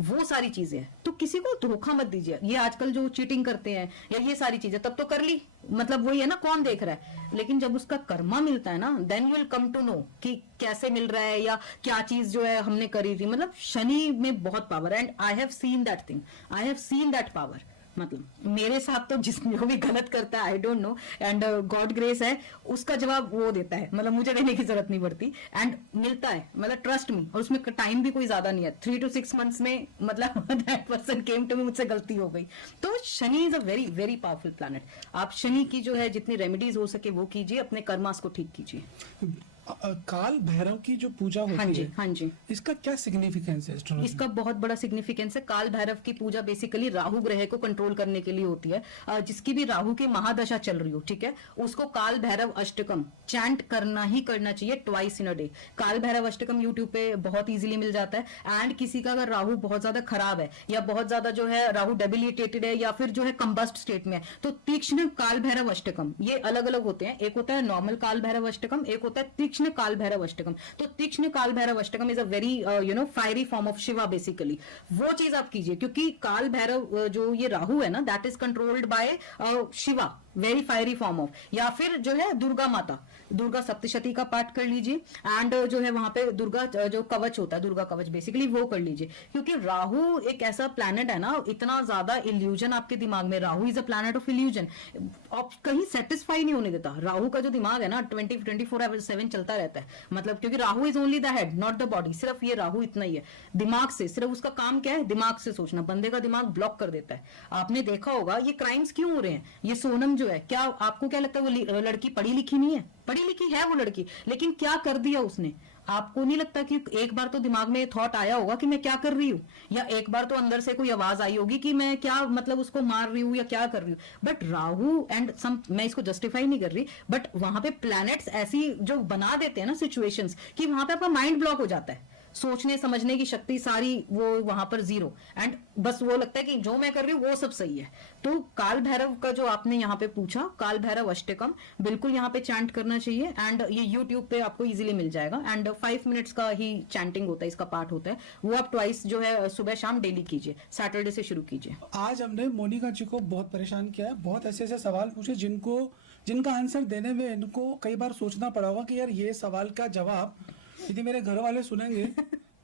वो सारी चीजें हैं, तो किसी को धोखा मत दीजिए। ये आजकल जो चीटिंग करते हैं या ये सारी चीजें, तब तो कर ली, मतलब वही है ना, कौन देख रहा है। लेकिन जब उसका कर्मा मिलता है ना, then you will come to know कि कैसे मिल रहा है या क्या चीज जो है हमने करी थी। मतलब शनि में बहुत पावर है, and I have seen that thing, I have seen that power. मतलब मेरे साथ तो जो भी गलत करता है, I don't know, and God grace है, उसका जवाब वो देता है, मतलब मुझे देने की जरूरत नहीं पड़ती, एंड मिलता है, मतलब ट्रस्ट मी। और उसमें टाइम भी कोई ज्यादा नहीं है, 3 to 6 months में, मतलब that person came to me, मुझसे गलती हो गई। तो Shani is a very very powerful planet. आप शनि की जो है जितनी रेमेडीज हो सके वो कीजिए, अपने कर्मास को ठीक कीजिए। काल भैरव की जो पूजा होती हाँ जी, है, हाँ जी, इसका क्या सिग्निफिकेंस है एस्ट्रोलॉजी? इसका बहुत बड़ा सिग्निफिकेंस है। काल भैरव की पूजा बेसिकली राहु ग्रह को कंट्रोल करने के लिए होती है। जिसकी भी राहु की महादशा चल रही हो, ठीक है, उसको काल भैरव अष्टकम चैंट करना ही करना चाहिए, ट्वाइस इन अ डे। काल भैरव अष्टकम यूट्यूब पे बहुत इजीली मिल जाता है। एंड किसी का अगर राहु बहुत ज्यादा खराब है, या बहुत ज्यादा जो है राहु डेबिलिटेटेड है, या फिर जो है कंबस्ट स्टेट में है, तो तीक्ष्ण काल भैरव अष्टकम, ये अलग अलग होते हैं। एक होता है नॉर्मल काल भैरव अष्टकम, एक होता है तीक्ष्ण तीक्ष्ण काल भैरव अष्टकम। तो तीक्ष्ण काल Bhairav Ashtakam is a very fiery form of Shiva basically. वो चीज आप कीजिए, क्योंकि काल भैरव जो ये राहु है ना, that is controlled by Shiva, very fiery form of. या फिर जो है दुर्गा माता, दुर्गा सप्तशती का पाठ कर लीजिए, एंड जो है वहां पे दुर्गा जो कवच होता है, दुर्गा कवच बेसिकली वो कर लीजिए। क्योंकि राहु एक ऐसा प्लैनेट है ना, इतना ज्यादा इल्यूजन आपके दिमाग में, Rahu is a planet of illusion, आप कहीं सेटिस्फाई नहीं होने देता। राहु का जो दिमाग है ना 24/7 चलता रहता है, मतलब क्योंकि Rahu is only the head not the body, सिर्फ ये राहु इतना ही है। दिमाग से सिर्फ उसका काम क्या है, दिमाग से सोचना, बंदे का दिमाग ब्लॉक कर देता है। आपने देखा होगा ये क्राइम्स क्यों हो रहे हैं। ये सोनम जो है, क्या आपको क्या लगता है वो लड़की पढ़ी लिखी नहीं है? पढ़ी लिखी है वो लड़की, लेकिन क्या कर दिया उसने? आपको नहीं लगता कि एक बार तो दिमाग में थॉट आया होगा कि मैं क्या कर रही हूँ, या एक बार तो अंदर से कोई आवाज आई होगी कि मैं क्या मतलब उसको मार रही हूँ या क्या कर रही हूँ। बट राहु एंड सम, मैं इसको जस्टिफाई नहीं कर रही, बट वहां पे प्लैनेट्स ऐसी जो बना देते हैं ना सिचुएशंस, कि वहां पे आपका माइंड ब्लॉक हो जाता है, सोचने समझने की शक्ति सारी वो वहां पर जीरो, एंड बस वो लगता है कि जो मैं कर रही हूँ वो सब सही है। तो काल भैरव का जो आपने यहाँ पे पूछा, काल भैरव अष्टकम बिल्कुल यहाँ पे चैंट करना चाहिए, एंड ये यूट्यूब पे आपको इजीली मिल जाएगा, एंड 5 मिनट्स का ही चैंटिंग होता है, इसका पाठ होता है, वो आप ट्वाइस जो है सुबह शाम डेली कीजिए, सैटरडे से शुरू कीजिए। आज हमने मोनिका जी को बहुत परेशान किया है, बहुत ऐसे ऐसे सवाल पूछे जिनका आंसर देने में इनको कई बार सोचना पड़ा होगा कि यार ये सवाल का जवाब यदि मेरे घर वाले सुनेंगे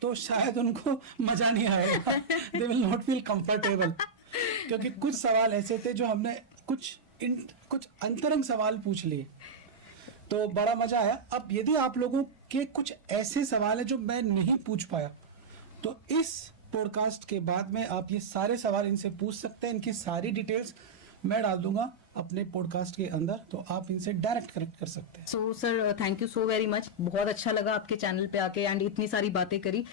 तो शायद उनको मजा नहीं आएगा, they will not feel comfortable. क्योंकि कुछ सवाल ऐसे थे जो हमने कुछ अंतरंग सवाल पूछ लिए, तो बड़ा मजा आया। अब यदि आप लोगों के कुछ ऐसे सवाल हैं जो मैं नहीं पूछ पाया, तो इस पॉडकास्ट के बाद में आप ये सारे सवाल इनसे पूछ सकते हैं। इनकी सारी डिटेल्स मैं डाल दूंगा अपने पॉडकास्ट के अंदर, तो आप इनसे डायरेक्ट कनेक्ट कर सकते हैं। So sir thank you so very much, बहुत अच्छा लगा आपके चैनल पे आके, एंड इतनी सारी बातें करी,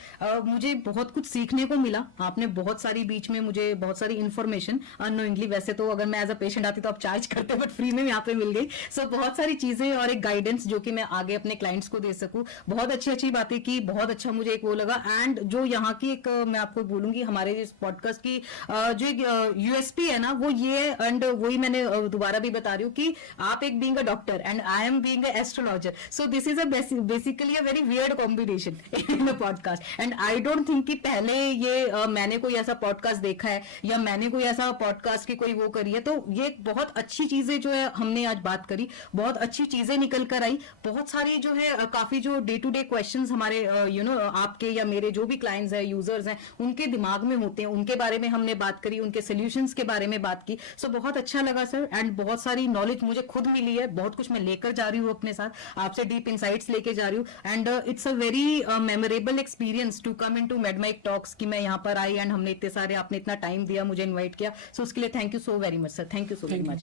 मुझे बहुत कुछ सीखने को मिला। आपने बहुत सारी बीच में मुझे बहुत सारी इन्फॉर्मेशन अननोइंगली, वैसे तो अगर मैं एज अ पेशेंट आती तो आप चार्ज करते, बट फ्री में यहाँ पे मिल गई। सो बहुत सारी चीजें और एक गाइडेंस जो कि मैं आगे अपने क्लाइंट्स को दे सकूं, बहुत अच्छी अच्छी बातें की, बहुत अच्छा मुझे एक वो लगा। एंड जो यहाँ की एक मैं आपको बोलूंगी हमारे इस पॉडकास्ट की जो एक यूएसपी है ना, वो ये, एंड वही मैंने दोबारा भी बता रही हूँ कि आप एक being a doctor and I am being a astrologer, so this is a basically a very weird combination in a podcast, and I don't think कि पहले ये मैंने कोई ऐसा पॉडकास्ट देखा है या मैंने कोई ऐसा पॉडकास्ट की कोई वो करी है। तो ये बहुत अच्छी चीजें जो है हमने आज बात करी, बहुत अच्छी चीजें निकल कर आई, बहुत सारी जो है काफी जो डे टू डे क्वेश्चंस हमारे आपके या मेरे जो भी क्लाइंट्स हैं, यूजर्स हैं, उनके दिमाग में होते हैं, उनके बारे में हमने बात करी, उनके सोल्यूशंस के बारे में बात की। सो बहुत अच्छा लगा सर, एंड बहुत सारी नॉलेज मुझे खुद मिली है, बहुत कुछ मैं लेकर जा रही हूँ अपने साथ, आपसे डीप इनसाइट्स लेके जा रही हूँ, and it's a very memorable experience to come in to mad mic talks, कि मैं यहाँ पर आई एंड हमने इतने सारे, आपने इतना टाइम दिया, मुझे इन्वाइट किया, सो उसके लिए thank you so very much sir, thank you so very much.